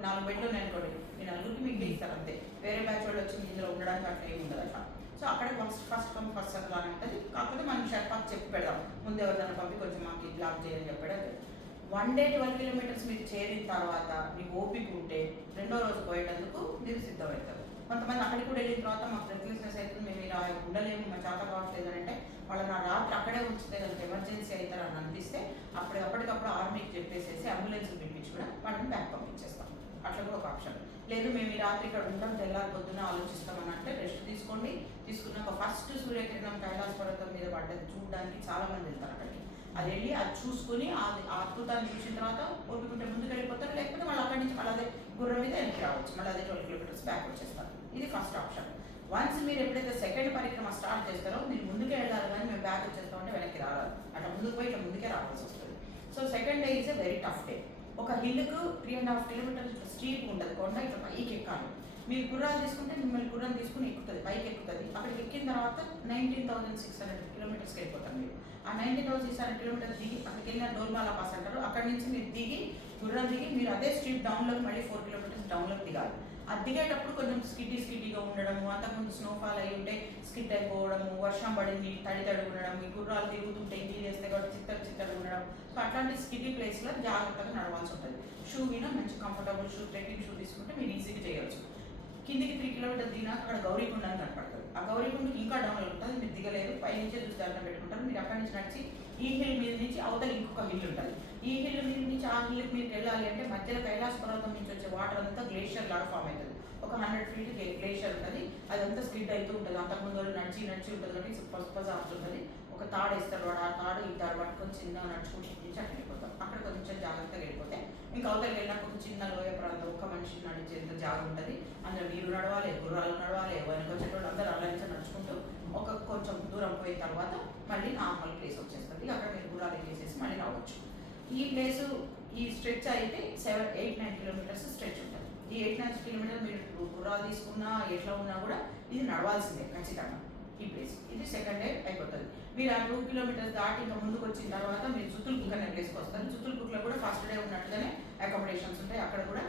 4 బెడ్లు ఉన్నాయనుకోండి, మీ నలుగురికి మీకు ఇస్తారు అంతే. వేరే బ్యాచ్ వాళ్ళు వచ్చి ఇందులో ఉండడానికి అట్లా ఏమి ఉండదు అట్లా. సో అక్కడ ఫస్ట్ కమ్ ఫస్ట్ సర్వ్ లానే ఉంటుంది. కాకపోతే మనం షర్పాకి చెప్పి పెడదాం, ముందు ఎవరిదైనా పంపి కొంచెం మాకు ఇది లాక్ చేయని చెప్పడం. 1 డే 12 కిలోమీటర్స్ మీరు చేరిన తర్వాత మీకు ఓపిక ఉంటే రెండో రోజు పోయేటందుకు మీరు సిద్ధమవుతారు. కొంతమంది అక్కడికి కూడా వెళ్ళిన తర్వాత మాకు బ్రెత్లెస్నెస్ అవుతుంది, మేము ఇలా ఉండలేము, మా చేత కావట్లేదు అంటే వాళ్ళని ఆ రాత్రి అక్కడే ఉంచితే కనుక ఎమర్జెన్సీ అవుతారు అని అనిపిస్తే అప్పటికప్పుడు ఆర్మీకి చెప్పేసేసి అంబులెన్స్ పిలిపించి కూడా వాళ్ళని బ్యాక్ పంపించేస్తాం. అట్లా కూడా ఒక ఆప్షన్. లేదు మేము ఈ రాత్రి ఇక్కడ ఉంటాం, తెల్లారి పొద్దున ఆలోచిస్తామని అంటే రెస్ట్ తీసుకోండి. తీసుకున్నాక ఫస్ట్ సూర్యకిరణం కైలాస పర్వతం మీద పడ్డది చూడడానికి చాలా మంది వెళ్తారు అక్కడికి. అది వెళ్ళి అది చూసుకుని ఆ అద్భుతాన్ని చూసిన తర్వాత ఓపికంటే ముందుకు వెళ్ళిపోతారు, లేకపోతే మళ్ళీ అక్కడి నుంచి మళ్ళీ అదే గుర్రం మీద వెనక్కి రావచ్చు, మళ్ళీ అదే 12 కిలోమీటర్స్ బ్యాక్ వచ్చేస్తారు. ఇది ఫస్ట్ ఆప్షన్. వన్స్ మీరు ఎప్పుడైతే సెకండ్ పరిక్రమ స్టార్ట్ చేస్తారో మీరు ముందుకే వెళ్ళాలి, కానీ మేము బ్యాక్ వచ్చేస్తామంటే వెనక్కి రావాలి. అట్లా ముందుకు పోయి ఇట్లా ముందుకే రావాల్సి వస్తుంది. So second day is a very tough day. ఒక హిల్కు 3.5 కిలోమీటర్స్ స్ట్రీప్ ఉంటుంది, కొండ ఇట్లా పైకి ఎక్కాలి. మీరు గుర్రాలు తీసుకుంటే మిమ్మల్ని గుర్రం తీసుకుని ఎక్కుతుంది, పైకి ఎక్కుతుంది. అక్కడికి ఎక్కిన తర్వాత 19,600 కిలోమీటర్స్కి వెళ్ళిపోతారు మీరు. ఆ 19,600 కిలోమీటర్స్ దిగి అక్కడికి వెళ్ళిన డోల్మాలా పాస్ అంటారు. అక్కడి నుంచి మీరు దిగి గుర్రం దిగి మీరు అదే స్ట్రీట్ డౌన్లోకి మళ్ళీ 4 కిలోమీటర్స్ డౌన్లోకి దిగాలి. అది దిగేటప్పుడు కొంచెం స్కిడ్డీగా ఉండడము, అంతకుముందు స్నోఫాల్ అయి ఉంటే స్కిడ్ అయిపోవడము, వర్షం పడింది తడి ఉండడం, ఈ గుర్రాలు తిరుగుతుంటే ఇంటికి చేస్తే కాబట్టి చిత్తగా ఉండడం. సో అట్లాంటి స్కిడ్డీ ప్లేస్లో జాగ్రత్తగా నడవాల్సి ఉంటుంది. షూ మీద మంచి కంఫర్టబుల్ షూ, ట్రెక్కింగ్ షూ తీసుకుంటే మీరు ఈజీగా చేయవచ్చు. కిందికి 3 కిలోమీటర్స్ దిగినాక అక్కడ గౌరీకుండ అని కనపడుతుంది. ఆ గౌరీకుండకి ఇంకా డౌన్లో ఉంటుంది, మీరు దిగలేరు, పై నుంచే చూసి దాంట్లో పెట్టుకుంటారు. మీరు అక్కడి నుంచి నడిచి ఈ హిల్ మీద నుంచి అవతల ఇంకొక హిల్ ఉంటుంది. ఈ హిల్ మీద నుంచి ఆ హిల్ మీరు వెళ్ళాలి అంటే మధ్యలో కైలాస పర్వతం నుంచి వచ్చే వాటర్ అంతా గ్లేషియర్ లాగా ఫామ్ అవుతుంది. ఒక 100 ఫీట్ గ్లేషియర్ ఉంటుంది, అదంతా స్కిడ్ అవుతూ ఉంటుంది. అంతకుముందు వాళ్ళు నడిచి ఉంటుంది కాబట్టి పసుపస ఆడుతుంటుంది. ఒక తాడు వేస్తారు, వాడు ఆ తాడు ఈ తాడు పట్టుకొని చిన్నగా నడుచుకుంటూ నుంచి అక్కడ వెళ్ళిపోతాం. అక్కడ కొంచెం జాగ్రత్తగా వెళ్ళిపోతే ఇంకా అవతలకి వెళ్ళినాక ఒక చిన్న లోయ ప్రాంతం, ఒక మనిషి నడిచేంత జాగ ఉంటుంది. అందులో మీరు నడవాలి, గుర్రాలు నడవాలి, వెనక వచ్చేటోళ్ళు అందరూ అలా నుంచి నడుచుకుంటూ ఒక కొంచెం దూరం పోయిన తర్వాత మళ్ళీ నార్మల్ ప్లేస్ వచ్చేస్తుంది. అక్కడ మీరు గుర్రాలు వేసేసి మళ్ళీ రావచ్చు. ఈ ప్లేసు ఈ స్ట్రెచ్ అయితే 7-8-9 కిలోమీటర్స్ స్ట్రెచ్ ఉంటుంది. ఈ 8-9 కిలోమీటర్స్ మీరు గుర్రాలు తీసుకున్నా ఎట్లా ఉన్నా కూడా ఇది నడవాల్సిందే ఖచ్చితంగా. ఈ ప్లేస్ ఇది సెకండ్ డే అయిపోతుంది. మీరు ఆ 2 కిలోమీటర్స్ దాటి ఇంకా ముందుకు వచ్చిన తర్వాత మీరు జుతుల్కుక్ అనే ప్లేస్కి వస్తారు. జుతుల్కుక్లో కూడా ఫస్ట్ డే ఉన్నట్టుగానే అకామిడేషన్స్ ఉంటాయి. అక్కడ కూడా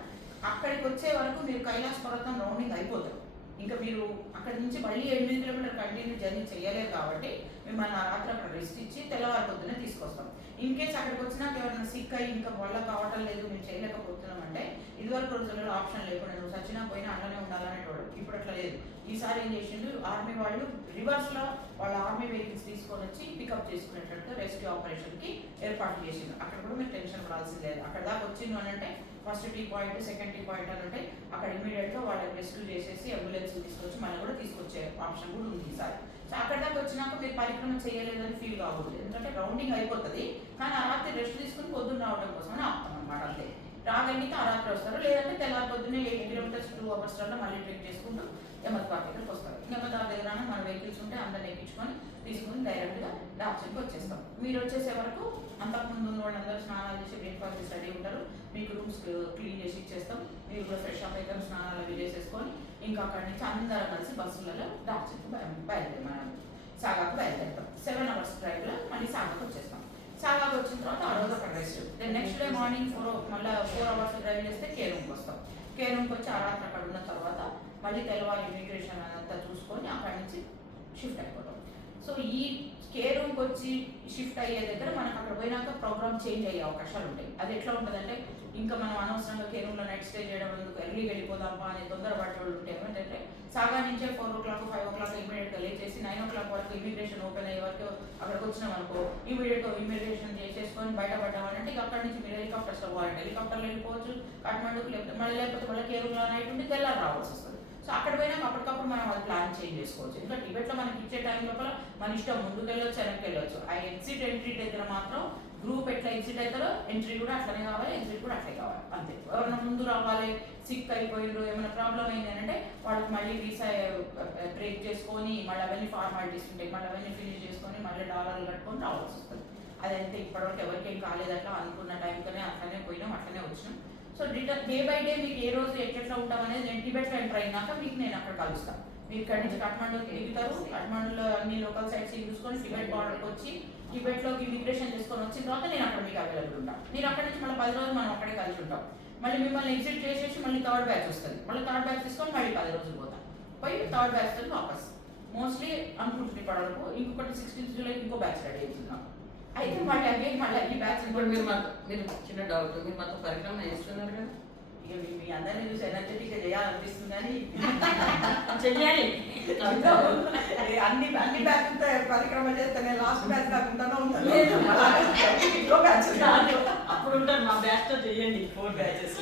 అక్కడికి వచ్చే వరకు మీరు కైలాస పర్వతం రౌండింగ్ అయిపోతారు. ఇంకా మీరు అక్కడి నుంచి మళ్ళీ 8 కిలోమీటర్ కంటిన్యూ జర్నీ చేయలేరు కాబట్టి మిమ్మల్ని ఆ రాత్రి అక్కడ రెస్ట్ ఇచ్చి తెల్లవారి పొద్దున్నే తీసుకొస్తాం. ఇన్ కేస్ అక్కడికి వచ్చినాక ఎవరైనా సిక్ అయ్యి ఇంకా వల్ల కావటం లేదు మేము చేయలేకపోతున్నాం అంటే ఇదివరకు రోజుల్లో ఆప్షన్ లేకుండా నువ్వు చచ్చినా పోయినా అలానే ఉండాలనేటోడు. ఇప్పుడు అట్లా లేదు. ఈసారి ఏం చేసిండు ఆర్మీ వాళ్ళు రివర్స్లో వాళ్ళ ఆర్మీ వెహికల్స్ తీసుకొని వచ్చి పికప్ చేసుకునేటట్టు రెస్క్యూ ఆపరేషన్కి ఏర్పాటు చేసిండు. అక్కడ కూడా మీరు టెన్షన్ పడాల్సింది లేదు. అక్కడ దాకా వచ్చిండు అని అంటే first T point second T point అని అంటే అక్కడ ఇమీడియట్గా వాళ్ళకి రెస్క్యూ చేసేసి అంబులెన్స్ తీసుకొచ్చి మళ్ళీ కూడా తీసుకొచ్చే ఆప్షన్ కూడా ఉంది ఈసారి. సో అక్కడ దాకా వచ్చినాక మీరు పరిక్రమ చేయలేదని ఫీల్ కాకూడదు. ఎందుకంటే రౌండింగ్ అయిపోతుంది కానీ ఆ రాత్రి రెస్ట్ తీసుకుని పొద్దున్న రావడం కోసమని ఆపుతాం అనమాట. అంతే రాగలిగితే ఆ రాత్రి వస్తారు, లేదంటే తెల్లారి పొద్దున్నే 8 కిలోమీటర్స్ 2 అవర్స్లలో మళ్ళీ ట్రెక్ చేసుకుంటూ ఎమద్బాద్ దగ్గరకు వస్తారు. ఎమద్బాద్ దగ్గర మన వెహికల్స్ ఉంటే అందరిని ఎక్కించుకొని తీసుకుని డైరెక్ట్గా డాక్టర్కి వచ్చేస్తాం. మీరు వచ్చేసే వరకు అంతకుముందు ఉన్న వాళ్ళందరూ స్నానాలు చేసి బ్రేక్ఫాస్ట్ చేసి రెడీ ఉంటారు. మీకు రూమ్స్ క్లీన్ చేసి ఇచ్చేస్తాం. మీరు కూడా ఫ్రెష్ అప్ అయితే స్నానాలు అవి చేసేసుకొని ఇంకా అక్కడి నుంచి అందరం కలిసి బస్సులలో డాక్టర్కి బయలుదేరి మనం సాగాకు బయలుదేరుతాం. 7 అవర్స్ డ్రైవ్లో మళ్ళీ సాగాకు వచ్చేస్తాం. సాగాకు వచ్చిన తర్వాత ఆ రోజు అక్కడ rest. Then next day morning 4 hours drive చేస్తే కేరూమ్కి వస్తాం. కేరూమ్కి వచ్చి ఆ రాత్రి అక్కడ ఉన్న తర్వాత మళ్ళీ తెల్లవారి ఇమిగ్రేషన్ అంతా చూసుకొని అక్కడి నుంచి షిఫ్ట్ అయిపోతాం. సో ఈ కేరూమ్కి వచ్చి షిఫ్ట్ అయ్యే దగ్గర మనకు అక్కడ పోయినాక ప్రోగ్రామ్ చేంజ్ అయ్యే అవకాశాలు ఉంటాయి. అది ఎట్లా ఉంటుందంటే ఇంకా మనం అనవసరంగా కేరూమ్లో నైట్ స్టే చేయడం ఎందుకు ఎర్లీగా వెళ్ళిపోదామా అనే తొందరపడే వాళ్ళు ఉంటే ఏమంటే సాగా నుంచే 4 o'clock 5 o'clock ఇమీడియట్గా లేచేసి 9 o'clock వరకు ఇమిగ్రేషన్ ఓపెన్ అయ్యే వరకు అక్కడికి వచ్చినాం అనుకో ఇమీడియట్గా ఇమిగ్రేషన్ చేసేసుకొని బయటపడ్డామంటే ఇక అక్కడి నుంచి మీరు హెలికాప్టర్స్లో పోవాలంటే హెలికాప్టర్లో వెళ్ళిపోవచ్చు కాఠ్మండూకి, లేకపోతే మళ్ళీ కేరూమ్లో నైట్ ఉండి తెల్లారి రావాల్సి వస్తుంది. సో అక్కడ పోయినాక అప్పటికప్పుడు మనం అది ప్లాన్ చేంజ్ చేసుకోవచ్చు. ఇంకా టిబెట్లో మనకి ఇచ్చే టైం లోపల మన ఇష్టం ముందుకు వెళ్ళొచ్చు వెనక్కి వెళ్ళొచ్చు. ఆ ఎగ్జిట్ ఎంట్రీ దగ్గర మాత్రం గ్రూప్ ఎట్లా ఎగ్జిట్ అవుతారో ఎంట్రీ కూడా అట్లనే కావాలి, ఎగ్జిట్ కూడా అట్లే కావాలి అంతే. ఎవరైనా ముందు రావాలి, సిక్ అయిపోయారు, ఏమైనా ప్రాబ్లం అయింది అంటే వాళ్ళకి మళ్ళీ వీసా బ్రేక్ చేసుకొని మళ్ళీ అవన్నీ ఫార్మాలిటీస్ ఉంటాయి, మళ్ళీ అవన్నీ ఫినిష్ చేసుకొని మళ్ళీ డాలర్లు కట్టుకొని రావాల్సి వస్తుంది. అదంతే ఇప్పటివరకు ఎవరికేం కాలేదు. అట్లా అనుకున్న టైంతోనే అట్లనే పోయినాం, అట్లనే వచ్చినాం. సో డే బై డే మీకు ఏ రోజు ఎట్లా ఉంటాం అనేది నేను టిబెట్లో ఎంటర్ అయినాక మీకు నేను అక్కడ కలుస్తాను. మీరు ఇక్కడి నుంచి కాఠ్మండూకి దిగుతారు, కాఠ్మండూలో అన్ని లోకల్ సైట్స్ చూసుకొని టిబెట్ బార్డర్కి వచ్చి టిబెట్లోకి ఇమిగ్రేషన్ చేసుకొని వచ్చిన తర్వాత నేను అక్కడ మీకు అవైలబుల్ ఉంటాను. మీరు అక్కడి నుంచి మళ్ళీ 10 రోజులు మనం అక్కడే కలిసి ఉంటాం. మళ్ళీ మిమ్మల్ని ఎగ్జిట్ చేసేసి మళ్ళీ థర్డ్ బ్యాచ్ వస్తుంది. మళ్ళీ థర్డ్ బ్యాచ్ తీసుకొని మళ్ళీ 10 రోజులు పోతాం. పోయి థర్డ్ బ్యాచ్ తో వాపస్ మోస్ట్లీ అనుకుంటుంది ఇప్పటివరకు. ఇంకొకటి 16th జూలై ఇంకో బ్యాచ్ రెడీ అవుతున్నాం. అయితే మళ్ళీ అగైన్ మళ్ళీ ఈ బ్యాచ్ మీరు చిన్న డౌట్, మీరు మాతో పరిక్రమణ చేస్తున్నారు కదా, ఇక మీ అందరినీ చూసి ఎనర్జెటిక్గా చేయాలనిపిస్తుంది కానీ చెయ్యాలి. అన్ని బ్యాచ్ పరిక్రమ చేస్తే నేను లాస్ట్ బ్యాచ్ కాకుండా ఉంటాను. అప్పుడు ఉంటాను మా బ్యాచ్ తో చెయ్యండి 4 batches.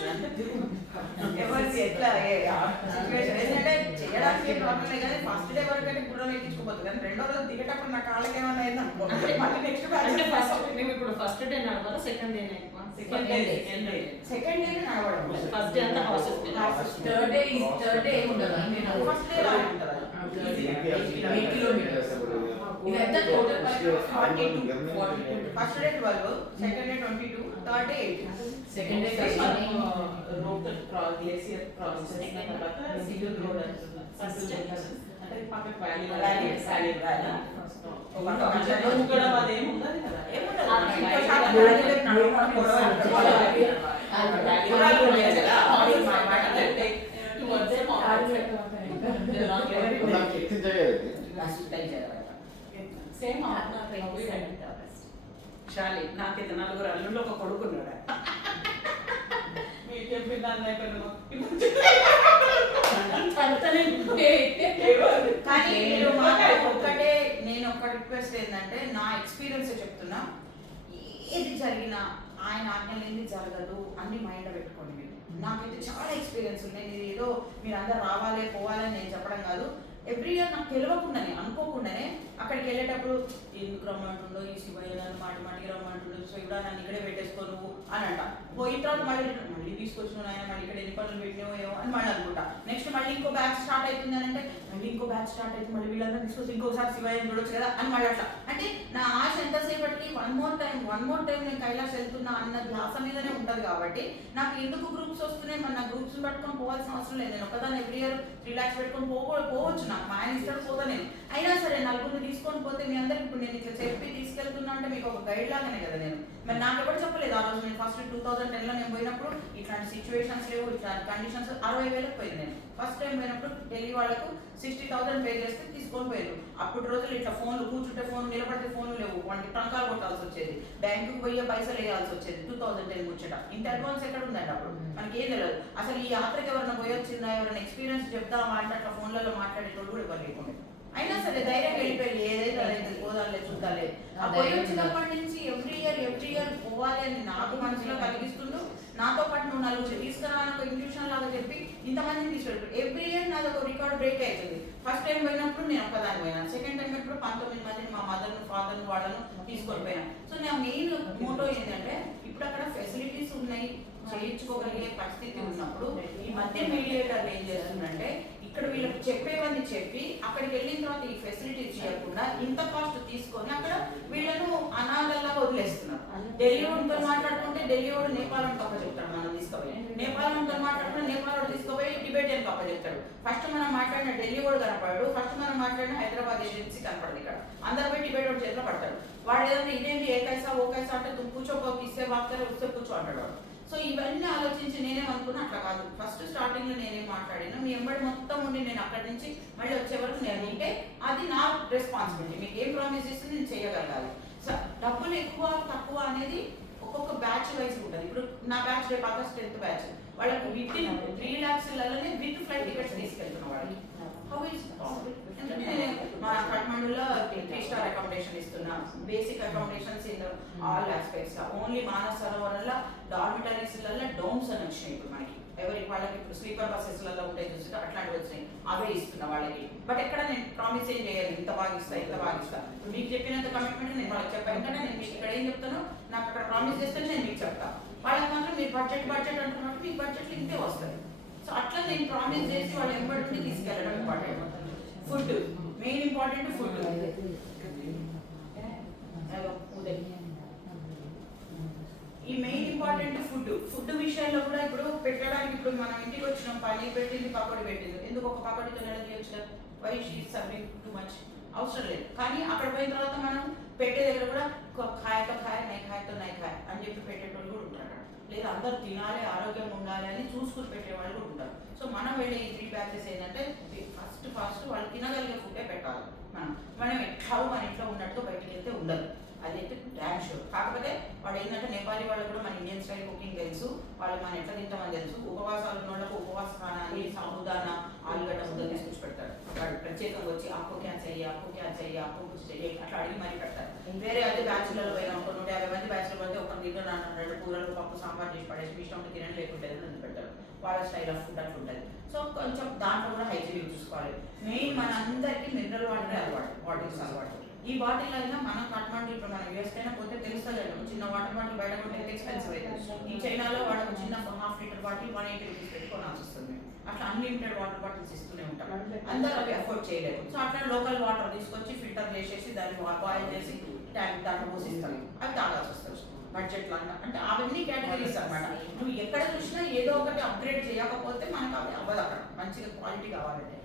ఎవరికి ఎట్లా సిచ్యువేషన్ ఏంటంటే చేయడానికి ప్రాబ్లం లేదు కానీ ఫస్ట్ డే వరకు అంటే గుర్రం ఎక్కించుకోపోతుంది కానీ రెండో రోజు దిగేటప్పుడు నా కాళ్ళకి ఏమన్నా అయిందనుకో మళ్ళీ నెక్స్ట్ బ్యాచ్ మేము ఇప్పుడు ఫస్ట్ డే నడవాలా సెకండ్ డే సెకండ్ డే నడవడం ఫస్ట్ డే అంతా ప్రాసెస్ థర్డ్ డే ఉండదు ఫస్ట్ డే లాగా ఉంటుంది 8 kilometers ఇదంతా total 42 first day 12 second day 22 third day 8 second day road glacier cross చేసిన తర్వాత సివిల్ రోడ్ అంటే పక్కకు వ్యాలీ కూడా అదేం ఉండదు కదా, సేమ్ షాలి నాకైతే 4 అల్లుళ్ళు ఒక కొడుకున్నాడు. మీరు చెప్పిన కానీ నేను ఒక రిక్వెస్ట్ ఏంటంటే నా ఎక్స్పీరియన్స్ చెప్తున్నా, ఏది జరిగినా ఆయన ఆజ్ఞలు ఏంది జరగదు అన్ని మైండ్ పెట్టుకోండి. మీరు నాకైతే చాలా ఎక్స్పీరియన్స్ ఉంది. నేను ఏదో మీరు అందరు రావాలి పోవాలని నేను చెప్పడం కాదు. ఎవ్రీ ఇయర్ నాకు తెలియకుండానే అనుకోకుండానే అక్కడికి వెళ్ళేటప్పుడు ఎందుకు రమ్మంటుండో ఈ శివయ్య నన్ను మాటికి రమ్మంటుండో, సో ఇక్కడ నన్ను ఇక్కడే పెట్టేసుకో నువ్వు అని అంట. పోయిన తర్వాత మళ్ళీ తీసుకొచ్చిన ఆయన మళ్ళీ ఇక్కడ ఎన్ని పనులు పెట్టినావో ఏమో అని మళ్ళీ అనుకుంటా. నెక్స్ట్ మళ్ళీ ఇంకో బ్యాచ్ స్టార్ట్ అవుతుంది అని అంటే మళ్ళీ ఇంకో బ్యాచ్ స్టార్ట్ అవుతుంది, మళ్ళీ వీళ్ళందరూ తీసుకొచ్చి ఇంకోసారి శివయ్యని చూడొచ్చు కదా అని మళ్ళీ అట్లా. అంటే నా ఆశ ఎంతసేపటికి వన్ మోర్ టైం నేను కైలాస్ వెళ్తున్నా అన్న ధ్యాస మీదనే ఉంటుంది. కాబట్టి నాకు ఎందుకు గ్రూప్స్ వస్తున్నాయి, మన గ్రూప్స్ పట్టుకొని పోవాల్సిన అవసరం లేదు. నేను ఒకదాన్ని ఎవ్రీ ఇయర్ 3 lakhs పెట్టుకొని పోవచ్చు. నాకు మా ఆయన ఇస్తాడు పోతా నేను. అయినా సరే నలుగురిని తీసుకొని పోతే మీ అందరికి ఇప్పుడు నేను ఇట్లా చెప్పి తీసుకెళ్తున్నా అంటే మీకు ఒక గైడ్ లాగానే కదా నేను. మరి నాకు ఎవరు చెప్పలేదు ఆ రోజు. నేను ఫస్ట్ 2010లో నేను పోయినప్పుడు ఇట్లాంటి సిచ్యువేషన్స్ లేవు, ఇట్లాంటి కండిషన్స్. 60,000కి పోయింది నేను ఫస్ట్ టైం పోయినప్పుడు. ఢిల్లీ వాళ్ళకు 60,000 పే చేస్తే తీసుకొని పోయారు. అప్పుడు రోజులు ఇట్లా ఫోన్లు కూర్చుంటే ఫోన్, నిలబడితే ఫోన్లు లేవు, వాటికి టంకాలు కొట్టాల్సి వచ్చేది, బ్యాంకుకి పోయే పైసలు వేయాల్సి వచ్చేది. 2010 ముచ్చట. ఇంత అడ్వాన్స్ ఎక్కడ ఉందండి అప్పుడు, మనకి ఏం తెలియదు. అసలు ఈ యాత్రకి ఎవరైనా పోయొచ్చిందా, ఎవరైనా ఎక్స్పీరియన్స్ చెప్తామా అంటే అట్లా ఫోన్లలో మాట్లాడేటోళ్ళు కూడా ఎవరు లేకుండా. అయినా సరే ధైర్యంగా వెళ్ళిపోయి ఏదైతే అదైతే పోదాలే చూద్దాలే. ఆ పోయి వచ్చినప్పటి నుంచి ఎవ్రీ ఇయర్ పోవాలి అని నాకు మనసులో కలిగిస్తుండు. నాతో పాటు నువ్వు నలుగురు తీసుకురావాలని ఒక ఇంట్యూషన్ లాగా చెప్పి ఇంతమందిని తీసుకెళ్ళి ఎవ్రీ ఇయర్ నాది ఒక రికార్డ్ బ్రేక్ అవుతుంది. ఫస్ట్ టైం పోయినప్పుడు నేను ఒక్కదాన్ని పోయినాను, సెకండ్ టైం పోయినప్పుడు 19 మందిని మా మదర్ను, ఫాదర్ను, వాళ్ళను తీసుకొని పోయినాను. సో నా మెయిన్ మోటో ఏంటంటే ఇప్పుడు అక్కడ ఫెసిలిటీస్ ఉన్నాయి, చేయించుకోగలిగే పరిస్థితి ఉన్నప్పుడు ఈ మధ్య మీడియేటర్లు ఏం చేస్తుందంటే ఇక్కడ వీళ్ళకి చెప్పేవన్నీ చెప్పి అక్కడికి వెళ్ళిన తర్వాత ఈ ఫెసిలిటీస్ చేయకుండా ఇంత కాస్ట్ తీసుకొని అక్కడ వీళ్ళను అనాథల్లా వదిలేస్తున్నారు. ఢిల్లీ వాడితో మాట్లాడుకుంటే ఢిల్లీ వాడు నేపాల్ కప్ప చెప్తాడు, మనం తీసుకుపోయి నేపాల్ మాట్లాడుకుంటే నేపాల్ వాడు తీసుకుపోయి టిబెటియన్ కప్ప చెప్తాడు. ఫస్ట్ మనం మాట్లాడిన ఢిల్లీ వాడు కనపడాడు, ఫస్ట్ మనం మాట్లాడిన హైదరాబాద్ ఏజెన్సీ కనపడదు. ఇక్కడ అందరు పోయి టిబెట్ వాడు చేతిలో పడతాడు. వాడు ఏదైనా ఇదేంటి ఏ కైసా ఓ కైసా అంటే నువ్వు కూర్చోపోకి ఇస్తే వాక్తారే వస్తే కూర్చో అంటాడు వాడు. సో ఇవన్నీ ఆలోచించి నేనేమనుకున్నా అట్లా కాదు. ఫస్ట్ స్టార్టింగ్ లో నేనేం మాట్లాడినా మీ ఎంబడి మొత్తం ఉండి నేను అక్కడి నుంచి మళ్ళీ వచ్చే వరకు నేను ఉంటే అది నా రెస్పాన్సిబిలిటీ. మీకు ఏం ప్రామిస్ చేస్తే నేను చేయగలగాలి. సో డబ్బులు ఎక్కువ తక్కువ అనేది ఒక్కొక్క బ్యాచ్ వైజ్ ఉంటుంది. ఇప్పుడు నా బ్యాచ్ రేపు ఆగస్ట్ 10th బ్యాచ్ వాళ్ళకి విత్ ఇన్ 3 lakhsలలోనే విత్ ఫ్లైట్ టికెట్స్ తీసుకెళ్తున్నా వాళ్ళకి. How is possible? ఎందుకంటే నేను మా కాఠ్మండూలో 3 star అకామిడేషన్ ఇస్తున్నా, basic accommodations in all aspects. Only మానస్ సరోవరంలో డార్మిటరీస్లలో డోమ్స్ అని వచ్చినాయి ఇప్పుడు మనకి. ఎవరికి వాళ్ళకి ఇప్పుడు స్లీపర్ బస్సెస్లలో ఉంటాయి చూసి అట్లాంటివి వచ్చినాయి, అవే ఇస్తున్నా వాళ్ళకి. బట్ ఎక్కడ నేను ప్రామిస్ ఏం చేయాలి, ఇంత బాగా ఇస్తా ఇంత బాగా ఇస్తా. మీకు చెప్పినంత కమిట్మెంట్ నేను వాళ్ళకి చెప్పాను. ఎందుకంటే నేను మీకు ఇక్కడ ఏం చెప్తానో నాకు అక్కడ ప్రామిస్ చేస్తే నేను మీకు చెప్తాను. వాళ్ళకి మాత్రం మీరు బడ్జెట్ అంటున్నట్టు మీ బడ్జెట్లు ఇంతే వస్తుంది. సో అట్లా నేను ప్రామిస్ చేసి వాళ్ళు ఎంబడి తీసుకెళ్ళడం important. Food main important. Food ఈ మెయిన్ ఇంపార్టెంట్ ఫుడ్ విషయంలో కూడా ఇప్పుడు పెట్టడానికి ఇప్పుడు మనం ఇంటికి వచ్చిన పని పెట్టింది, పకోడీ పెట్టింది, ఎందుకు ఒక పకోడీతో నిలదీయచ్చు? Why she serving too much అవసరం లేదు. కానీ అక్కడ పోయిన తర్వాత మనం పెట్టే దగ్గర కూడా ఖాయతో ఖాయ నై ఖాయతో నై ఖాయ అని చెప్పి పెట్టేటోళ్ళు కూడా ఉంటారు. లేదా అందరూ తినాలి, ఆరోగ్యంగా ఉండాలి అని చూసుకుని పెట్టేవాళ్ళు కూడా ఉంటారు. సో మనం వెళ్ళే ఈ 3 batches ఏంటంటే ఫస్ట్ వాళ్ళు తినగలిగే ఫుడ్డే పెట్టాలి. మనం ఎట్లా మన ఇంట్లో ఉన్నట్టు బయటికి వెళ్తే ఉండదు, అదైతే డ్యామ్ షూర్. కాకపోతే వాడు ఏంటంటే నేపాలీ వాళ్ళు కూడా మన ఇండియన్ స్టైల్ కుకింగ్ తెలుసు, వాళ్ళు మనం ఎట్లా తింటామని తెలుసు. ఉపవాసాలు ఉన్న వాళ్ళకు ఉపవాస ఖానాన్ని, సాబుదానా, ఆలుగడ్డ ముద్దలు తీసుకొచ్చి పెడతారు. వాడు ప్రత్యేకంగా వచ్చి అప్పు క్యాన్ చెయ్యి అప్పు చెయ్యి అట్లా అడిగి మరీ పెడతారు. వేరే అదే బ్యాచ్లలో పోయినా ఒక 150 మంది బ్యాచ్లు పడితే ఒక దిగులు 2 కూరలు పప్పు సాంబార్ చేసి పడేసి ఇష్టం ఉంటే తినని లేకుంటే పెడతారు. వాళ్ళ స్టైల్ ఆఫ్ ఫుడ్ అట్లా ఉంటుంది. సో కొంచెం దాంట్లో కూడా హైజీనిక్ చూసుకోవాలి. మెయిన్ మన అందరికీ మినరల్ వాటరే అలవాటు, బాటిల్స్ అలవాటు. ఈ బాటిల్ అయినా మనం కాఠ్మండూ ఇప్పుడు మనం యూఎస్ అయినా పోతే తెలుస్తుంది, చిన్న వాటర్ బాటిల్ బయట కొంటే ఎంత ఎక్స్పెన్సివ్ అవుతుంది. ఈ చైనాలో వాడు చిన్న 1/2 లీటర్ బాటిల్ 180 రూపీస్ పెట్టుకోవాల్సి వస్తుంది. అట్లా అన్లిమిటెడ్ వాటర్ బాటిల్స్ ఇస్తూనే ఉంటాం. అందరూ అవి అఫోర్డ్ చేయలేరు. సో అట్లా లోకల్ వాటర్ తీసుకొచ్చి ఫిల్టర్ చేసేసి దాన్ని బాయిల్ చేసి ట్యాంక్ దాంట్లో పోసిస్తాం, అవి తాగాల్సి వస్తుంది. బడ్జెట్ లాగా అంటే అవన్నీ కేటగిరీస్ అనమాట. నువ్వు ఎక్కడ చూసినా ఏదో ఒకటి అప్గ్రేడ్ చేయకపోతే మనకు అవి అవ్వదు. అక్కడ మంచిగా క్వాలిటీ కావాలంటే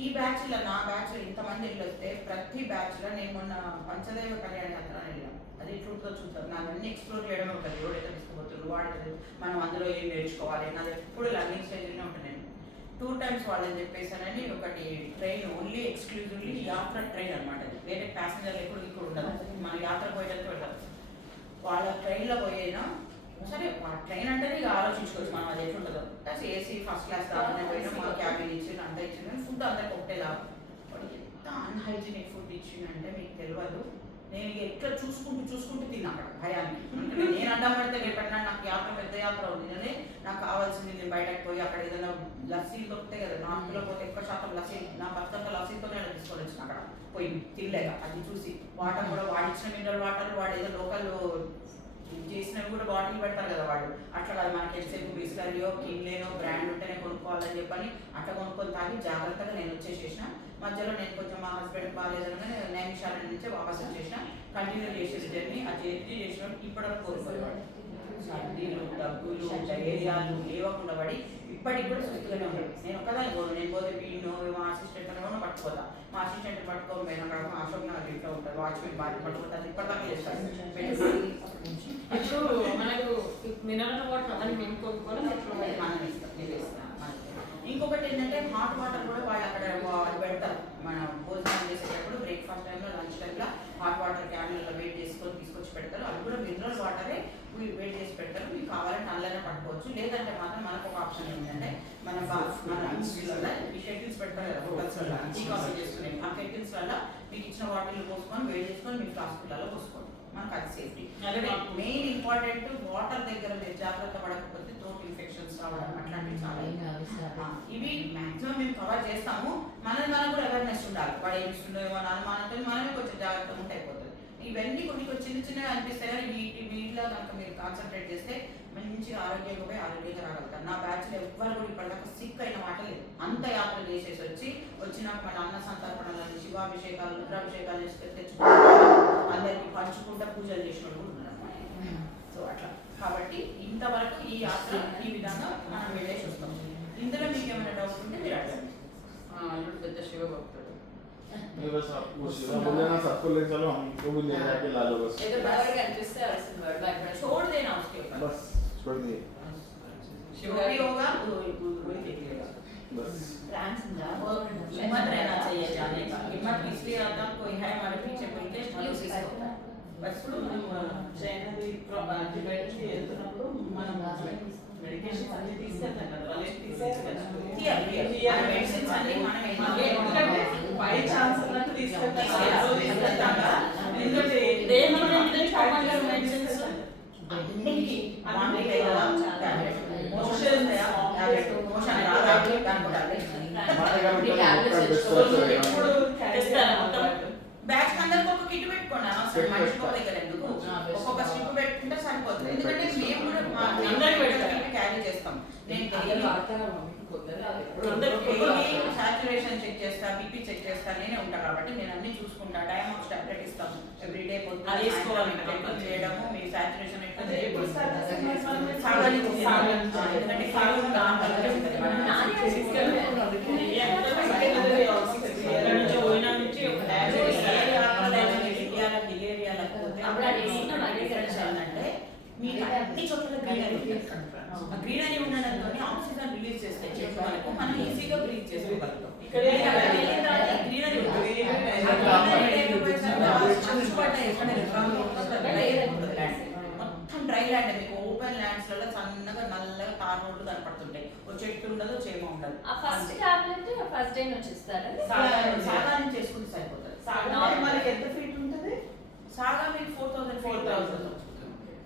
ఈ బ్యాచ్లో నా బ్యాచ్లో ఇంతమంది వెళ్ళొస్తే ప్రతి బ్యాచ్లో నేను మొన్న పంచదైవ కళ్యాణ యాత్ర వెళ్ళాను. అది ఎట్లుంటుందో చూద్దాం. నాకు అన్ని ఎక్స్ప్లోర్ చేయడమే ఉంటుంది. ఎవరు ఎక్కడ తీసుకుపోతున్నారు, వాడు మనం అందులో ఏం నేర్చుకోవాలి, నాది ఎప్పుడు లర్నింగ్ స్టేజ్లోనే ఉంటుంది. నేను 2 times వాళ్ళని చెప్పేసానని ఒకటి ట్రైన్ ఓన్లీ ఎక్స్క్లూజివ్లీ యాత్ర ట్రైన్ అనమాట. వేరే ప్యాసింజర్లు ఎప్పుడు ఇక్కడ ఉండదు. మన యాత్ర పోయేటప్పుడు వెళ్ళదు. వాళ్ళ ట్రైన్లో పోయినా సరే, ట్రైన్ అంటేనే ఇక ఆలోచించుకోవచ్చు మనం అది ఎట్లుంటుందో. ప్లస్ ఏసీ ఫస్ట్ క్లాస్ దాదాపు పోయినా మా క్యాబిన్ ఇచ్చింది, అంతా ఇచ్చింది. కానీ ఫుడ్ అందరికి ఒకటేలా వాడు ఎంత అన్హైజీనిక్ ఫుడ్ ఇచ్చిందంటే మీకు తెలియదు. నేను ఎట్లా చూసుకుంటూ తిన్నా అక్కడ భయానికి. నేను అడ్డం పడితే రేపటినా నాకు యాత్ర పెద్ద యాత్ర ఉంది అని నాకు కావాల్సింది నేను బయటకు పోయి అక్కడ ఏదైనా లస్సీలు దొరుకుతాయి కదా, నార్త్లో పోతే ఎక్కువ శాతం లస్సీ, నా భర్తంతా లస్సీతోనే తీసుకొని వచ్చిన అక్కడ పోయి తినలేక. అది చూసి వాటర్ కూడా వాడిచ్చిన మినరల్ వాటర్ వాడు ఏదో లోకల్ చేసినవి కూడా బాటిల్ పెడతారు కదా వాళ్ళు. అట్లా కాదు, మనకి ఎంతసేపు బిస్లరీయో కిన్లేనో బ్రాండ్ ఉంటేనే కొనుక్కోవాలని చెప్పని అట్లా కొనుక్కొని తాగి జాగ్రత్తగా నేను వచ్చేసేసిన. మధ్యలో నేను కొంచెం మా హస్బెండ్ బాగాలేదనగా నైమిషాల నుంచే వాపస్ వచ్చేసిన. కంటిన్యూ చేసేది జర్నీ. ఆ జర్నీ చేసిన ఇప్పటివరకు కోరుకోవాలి. సర్దీలు, దగ్గులు, డయేరియాలు లేవకుండా పడి ఇప్పటికి కూడా సుస్థిగానే ఉంటాడు. నేను ఒక్కదాన్ని పోను. నేను పోతే వీడినో మా అసిస్టెంట్ పట్టుకోదా, మా అసిస్టెంట్ పట్టుకోకపోయినా అక్కడ మా అశోక్ నగర్ ఇంట్లో ఉంటుంది, వాచ్మెన్ బాగా పట్టుకుంటుంది, ఇప్పటిదాకా చేస్తారు. ఇప్పుడు మనకు మినరల్ వాటర్ అని మేము కొనుక్కోవాలి, మనం ఇస్తాం, మీరు ఇస్తాం మనకి. ఇంకొకటి ఏంటంటే హాట్ వాటర్ కూడా వాళ్ళు అక్కడ పెడతారు. మనం భోజనం చేసేటప్పుడు బ్రేక్ఫాస్ట్ టైంలో, లంచ్ టైంలో హాట్ వాటర్ క్యాన్లలో వెయిట్ చేసుకొని తీసుకొచ్చి పెడతారు. అది కూడా మినరల్ వాటరే వెయిట్ చేసి పెడతారు. మీకు కావాలంటే అందులోనే పట్టుకోవచ్చు. లేదంటే మాత్రం మనకు ఒక ఆప్షన్ ఏంటంటే మన ఇండస్ట్రీలలో ఈ షెటిల్స్ పెడతారు కదా హోటల్స్లో, టీ కాఫీ చేసుకునే ఆ షెటిల్స్ వల్ల మీకు ఇచ్చిన వాటిల్లో పోసుకొని వేడి చేసుకొని మీ ఫ్లాస్కులలో పోసుకోండి. మనకు అది సేఫ్టీ. మెయిన్ ఇంపార్టెంట్ వాటర్ దగ్గర మీరు జాగ్రత్త పడకపోతే థ్రోట్ ఇన్ఫెక్షన్స్ రావడం అట్లాంటివి చాలా. ఇవి మాక్సిమం మేము కవర్ చేస్తాము. మనం కూడా అవేర్నెస్ ఉండాలి. వాడు ఏమి ఇస్తుండేమో అని అనుమానంతో మనమే కొంచెం జాగ్రత్తగా ఉంటే అయిపోతుంది. ఇవన్నీ కొన్ని చిన్న చిన్నగా అనిపిస్తాయి కానీ వీటిలో కనుక మీరు కాన్సన్ట్రేట్ చేస్తే మంచిగా ఆరోగ్యంగా పోయి ఆరోగ్యంగా రాగలుగుతారు. నా బ్యాచ్లో ఎవ్వరు కూడా ఇప్పటిదాకా సిక్ అయిన మాట లేదు. అంత యాత్ర చేసేసి వచ్చినాక మన అన్న సంతర్పణలను, శివాభిషేకాలు, రుద్రాభిషేకాలు చేసి తెచ్చుకుంటారు. అందరికి పంచుకుంటా పూజలు చేసిన వాళ్ళు కూడా ఉన్నారు అన్నమాట. సో అట్లా కాబట్టి ఇంతవరకు ఈ యాత్ర ఈ విధంగా మనం వెళ్ళేసి వస్తాం. ఇందులో మీకు ఏమైనా డౌట్ ఉంటే మీరు అడగండి. అల్లుడు పెద్ద శివ భక్తుడు. बस आपको शिवा बोले ना, सबको ले चलो, हमको भी ले जाके ला लो बस। ఏదో బాగా కనిపిస్తే అలసిన వాడు భయపడ छोड़ देना उसके ऊपर, बस छोड़ दिए जो भी होगा वही देखेगा। बस। हिम्मत रहना चाहिए जाने का। हिम्मत इसलिए आता कोई है हमारे पीछे कोई के उसी से होता है। बस చైనాది టిబెట్కి వెళ్తున్నప్పుడు మనం మెడికేషన్స్ అన్ని తీసుకెళ్తాం కదా, వాళ్ళు తీసేయాలి కదా మెడిసిన్స్ అన్ని మనమే ఎందుకంటే బై ఛాన్స్ అన్నట్టు తీసుకెళ్తాం. ఎందుకంటే బ్యాచ్ అందరికి ఒక కిట్ పెట్టుకోండి. అనవసరం మనిషికి ఒక దగ్గర ఎందుకు, ఒక్కొక్క స్ట్రిప్ పెట్టుకుంటే సరిపోతుంది. ఎందుకంటే మేము కూడా క్యారీ చేస్తాం. నేను సాచురేషన్ చెక్ చేస్తా, బీపీ చెక్ చేస్తా, నేనే ఉంటా కాబట్టి నేను అన్ని చూసుకుంటా. డయామాక్స్ టాబ్లెట్ ఇస్తాము ఎవ్రీడే, పొద్దున్న చేయడము, మీ సాచురేషన్ ఎందుకంటే మీకు అన్ని చోట్ల గ్రీనరీ ఉండడంతో ఆక్సిజన్ రిలీజ్ చేస్తాయి చెట్లు మనకు, మనం ఈజీగా బ్రీత్ చేసుకోగలుగుతాం. గ్రీనరీ మొత్తం డ్రై ల్యాండ్, మీకు ఓపెన్ ల్యాండ్స్ లలో సన్నగా నల్లగా తార్ రోడ్లు కనపడుతుంటాయి. ఒక చెట్టు ఉండదు, చేమ ఉండదు. సాధారణ చేసుకుంటే సరిపోతుంది. మనకి ఎంత ఫీట్ ఉంటుంది? సాగా మీకు 4000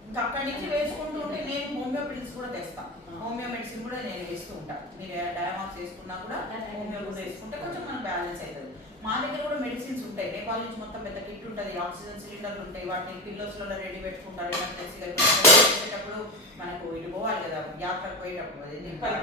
ఇంకా అక్కడి నుంచి వేసుకుంటూ ఉంటే నేను హోమియో పిల్స్ కూడా తెస్తాను. హోమియో మెడిసిన్ కూడా నేను వేస్తూ ఉంటాను. మీరు డయామాక్స్ వేసుకున్నా కూడా హోమియో కూడా వేసుకుంటే కొంచెం మనం బ్యాలెన్స్ అవుతుంది. మా దగ్గర కూడా మెడిసిన్స్ ఉంటాయి. నేపాల్ నుంచి మొత్తం పెద్ద కిట్ ఉంటుంది, ఆక్సిజన్ సిలిండర్లు ఉంటాయి. వాటిని పిల్లోస్లో రెడీ పెట్టుకుంటారు. చేసేటప్పుడు మనకు ఇటు పోవాలి కదా, యాత్రకు పోయేటప్పుడు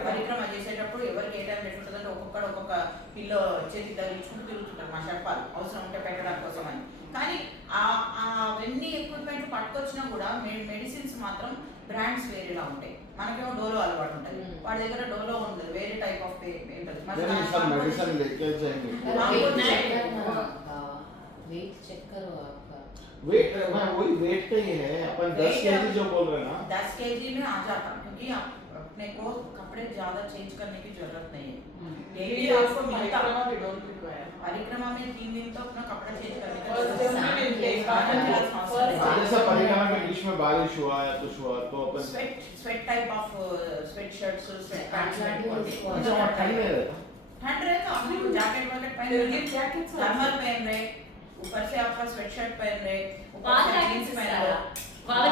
పరిక్రమ చేసేటప్పుడు ఎవరికి ఏ టైం పెట్టుకుంటుందంటే ఒక్కొక్క పిల్లో చేతి తగిలించుకుంటూ తిరుగుతుంటారు. మా చెప్పాలి అవసరం ఉంటే పెట్టడానికి కోసం అని. కానీ అవన్నీ ఎక్విప్మెంట్ పట్టుకొచ్చినా కూడా మెడిసిన్స్ మాత్రం బ్రాండ్స్ వేరేలా ఉంటాయి. మనకేమో డోలో అలవాటు ఉంటుంది, వాడి దగ్గర డోలో ఉండదు, వేరే టైప్ ఆఫ్ ఉంటుంది. मेडिसिन लेके जाएंगे। वेट चेक करो आपका। वेट मैं वही वेट का ही है, अपन 10 केजी जो बोल रहे हैं ना, 10 केजी में आ जाता, क्योंकि अपने को कपड़े ज्यादा चेंज करने की जरूरत नहीं है। डेली आपको मिलता परिक्रमा में 3 दिन तो अपना कपड़ा चेंज करने का जैसे परिक्रमा के बीच में बारिश हुआ या कुछ हुआ तो अपन sweat type of sweat shirts, sweat pants ठंड रहे तो अपने को जैकेट वगैरह पहन रहे, थर्मल पहन रहे, ऊपर से आपका स्वेट शर्ट पहन रहे, ऊपर से जींस पहन रहे, వాళ్ళ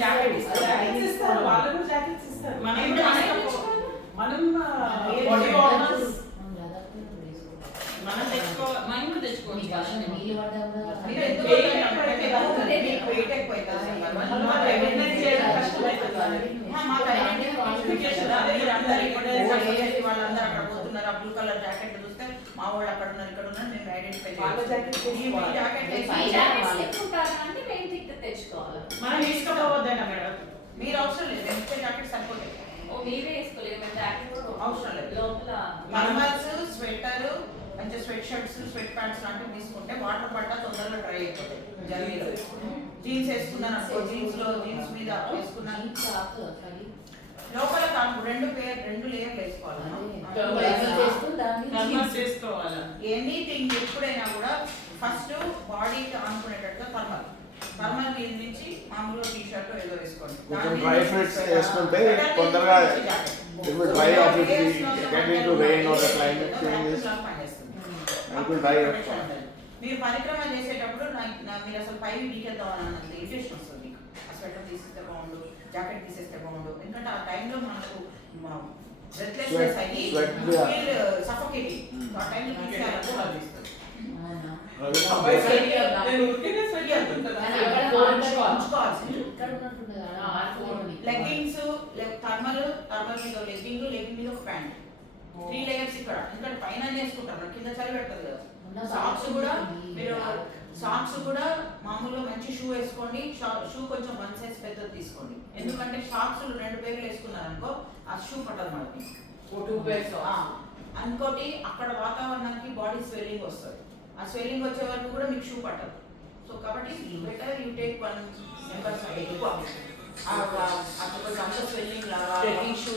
జాకెట్ ఇస్తారు, వాళ్ళు కూడా జాకెట్స్ ఇస్తారు. మనం మనం మనం కూడా తెచ్చుకోవచ్చు. నీళ్ళు పడ్డా కూడా మీరు ఎందుకు మీకు వెయిట్ ఎక్కువ అవుతుంది. వాళ్ళందరూ అక్కడ పోతున్నారు, బ్లూ కలర్ జాకెట్ చూస్తే మా వాళ్ళు అక్కడ ఉన్నారు, ఇక్కడ ఉన్నారు, మేము ఐడెంటిఫై మనం తీసుకోవద్దన్నా మేడం. మీరు అవసరం లేదు, మేము ఇచ్చే జాకెట్ సరిపోతాయి. అవసరం లేదు. నార్మల్స్, స్వెటర్, మంచి స్వెట్ షర్ట్స్ స్వెట్ ప్యాంట్స్ లాంటివి తీసుకుంటే వాటర్ పడ్డా తొందరగా డ్రై అయిపోతాయి జర్నీలో. జీన్స్ వేసుకున్నాను అనుకో, జీన్స్ మీద వేసుకున్నాను జీన్స్ ఆకు అసలు లోపల కాదు రెండు లేయర్లు వేసుకోవాలి. కన్వర్ట్ చేసుకోవాలా? ఎనీథింగ్ ఎప్పుడైనా కూడా ఫస్ట్ బాడీకి ఆనుకునేటట్టుగా థర్మల్ మీద నుంచి మామూలుగా టీ షర్ట్ ఏదో వేసుకోండి. కొంచెం డ్రై ఫ్రూట్స్ వేసుకుంటే తొందరగా ఇప్పుడు dry office get into rain are the climate changes అంటూ డ్రై మీరు పరిక్రమ చేసేటప్పుడు మీరు అసలు పై వీకెళ్తామని అన్నది ఇంట్రెస్ట్ వస్తుంది మీకు. ఆ స్వెటర్ తీసేస్తే బాగుండు, జాకెట్ తీసేస్తే బాగుండు. ఎందుకంటే ఆ టైంలో మనకు బ్రెత్లెస్నెస్ అయ్యి సఫోకేటింగ్. ఆ టైంలో తీసేయాలంటే అనిపిస్తుంది. అబ్బాయి sweat నేను ఉరికినే sweat అంటుంటా. లెగ్గింగ్స్ థర్మల్ మీద లెగ్గింగ్ మీద ఒక ప్యాంట్ 3 లేయర్స్ ఇక్కడ. ఎందుకంటే పైన వేసుకుంటారు కింద చలి పెడతారు కదా. సాక్స్ కూడా మీరు సాక్స్ కూడా మామూలుగా మంచి షూ వేసుకోండి. షూ కొంచెం 1 సైజ్ పెద్దది తీసుకోండి. ఎందుకంటే సాక్స్ 2 పేర్లు వేసుకున్నారనుకో ఆ షూ పట్టదు మనకి. 2 pairs. ఇంకోటి అక్కడ వాతావరణానికి బాడీ స్వెల్లింగ్ వస్తుంది. ఆ స్వెల్లింగ్ వచ్చే వరకు కూడా మీకు షూ పట్టదు. సో కాబట్టి బెటర్ యూ టేక్ 1 మెంబర్స్ ఎక్కువ అంత స్వెల్లింగ్ లాగా ట్రెక్కింగ్ షూ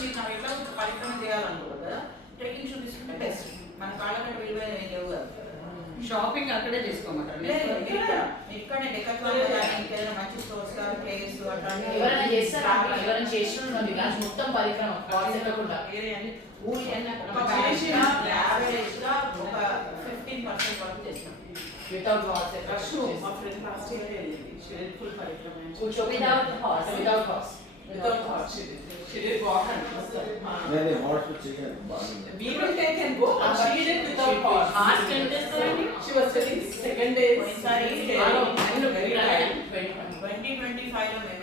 మీకు నాకు ఎట్లా పరిక్రమ చేయాలనుకోరు కదా, ట్రెక్కింగ్ షూ తీసుకుంటే బెస్ట్. మన కాళ్ళకంటే విలువైన ఏం లేవు కదా. షాపింగ్ అక్కడే చేసుకోమంటారు. ఇక్కడే డెకాథ్లాన్ కానీ ఇంకేదైనా మంచి స్టోర్స్ కానీ ప్లేస్ ఎవరైనా చేస్తారా? ఎవరైనా చేస్తున్నారు కానీ మొత్తం పరిక్రమ కాన్సెప్ట్ ఊరి యావరేజ్గా ఒక 15% వరకు చేస్తాం. వితౌట్ వాచ్ మా ఫ్రెండ్ లాస్ట్ ఇయర్ వెళ్ళింది. She did full Parikrama. Without horse Without horse. She did walk and నేను హార్స్ చేయను we will take and go, but she did without horse. Horse ఎంత చేస్తారండి? She was telling 2 days. ఒకసారి very tired. 2025 లో మేము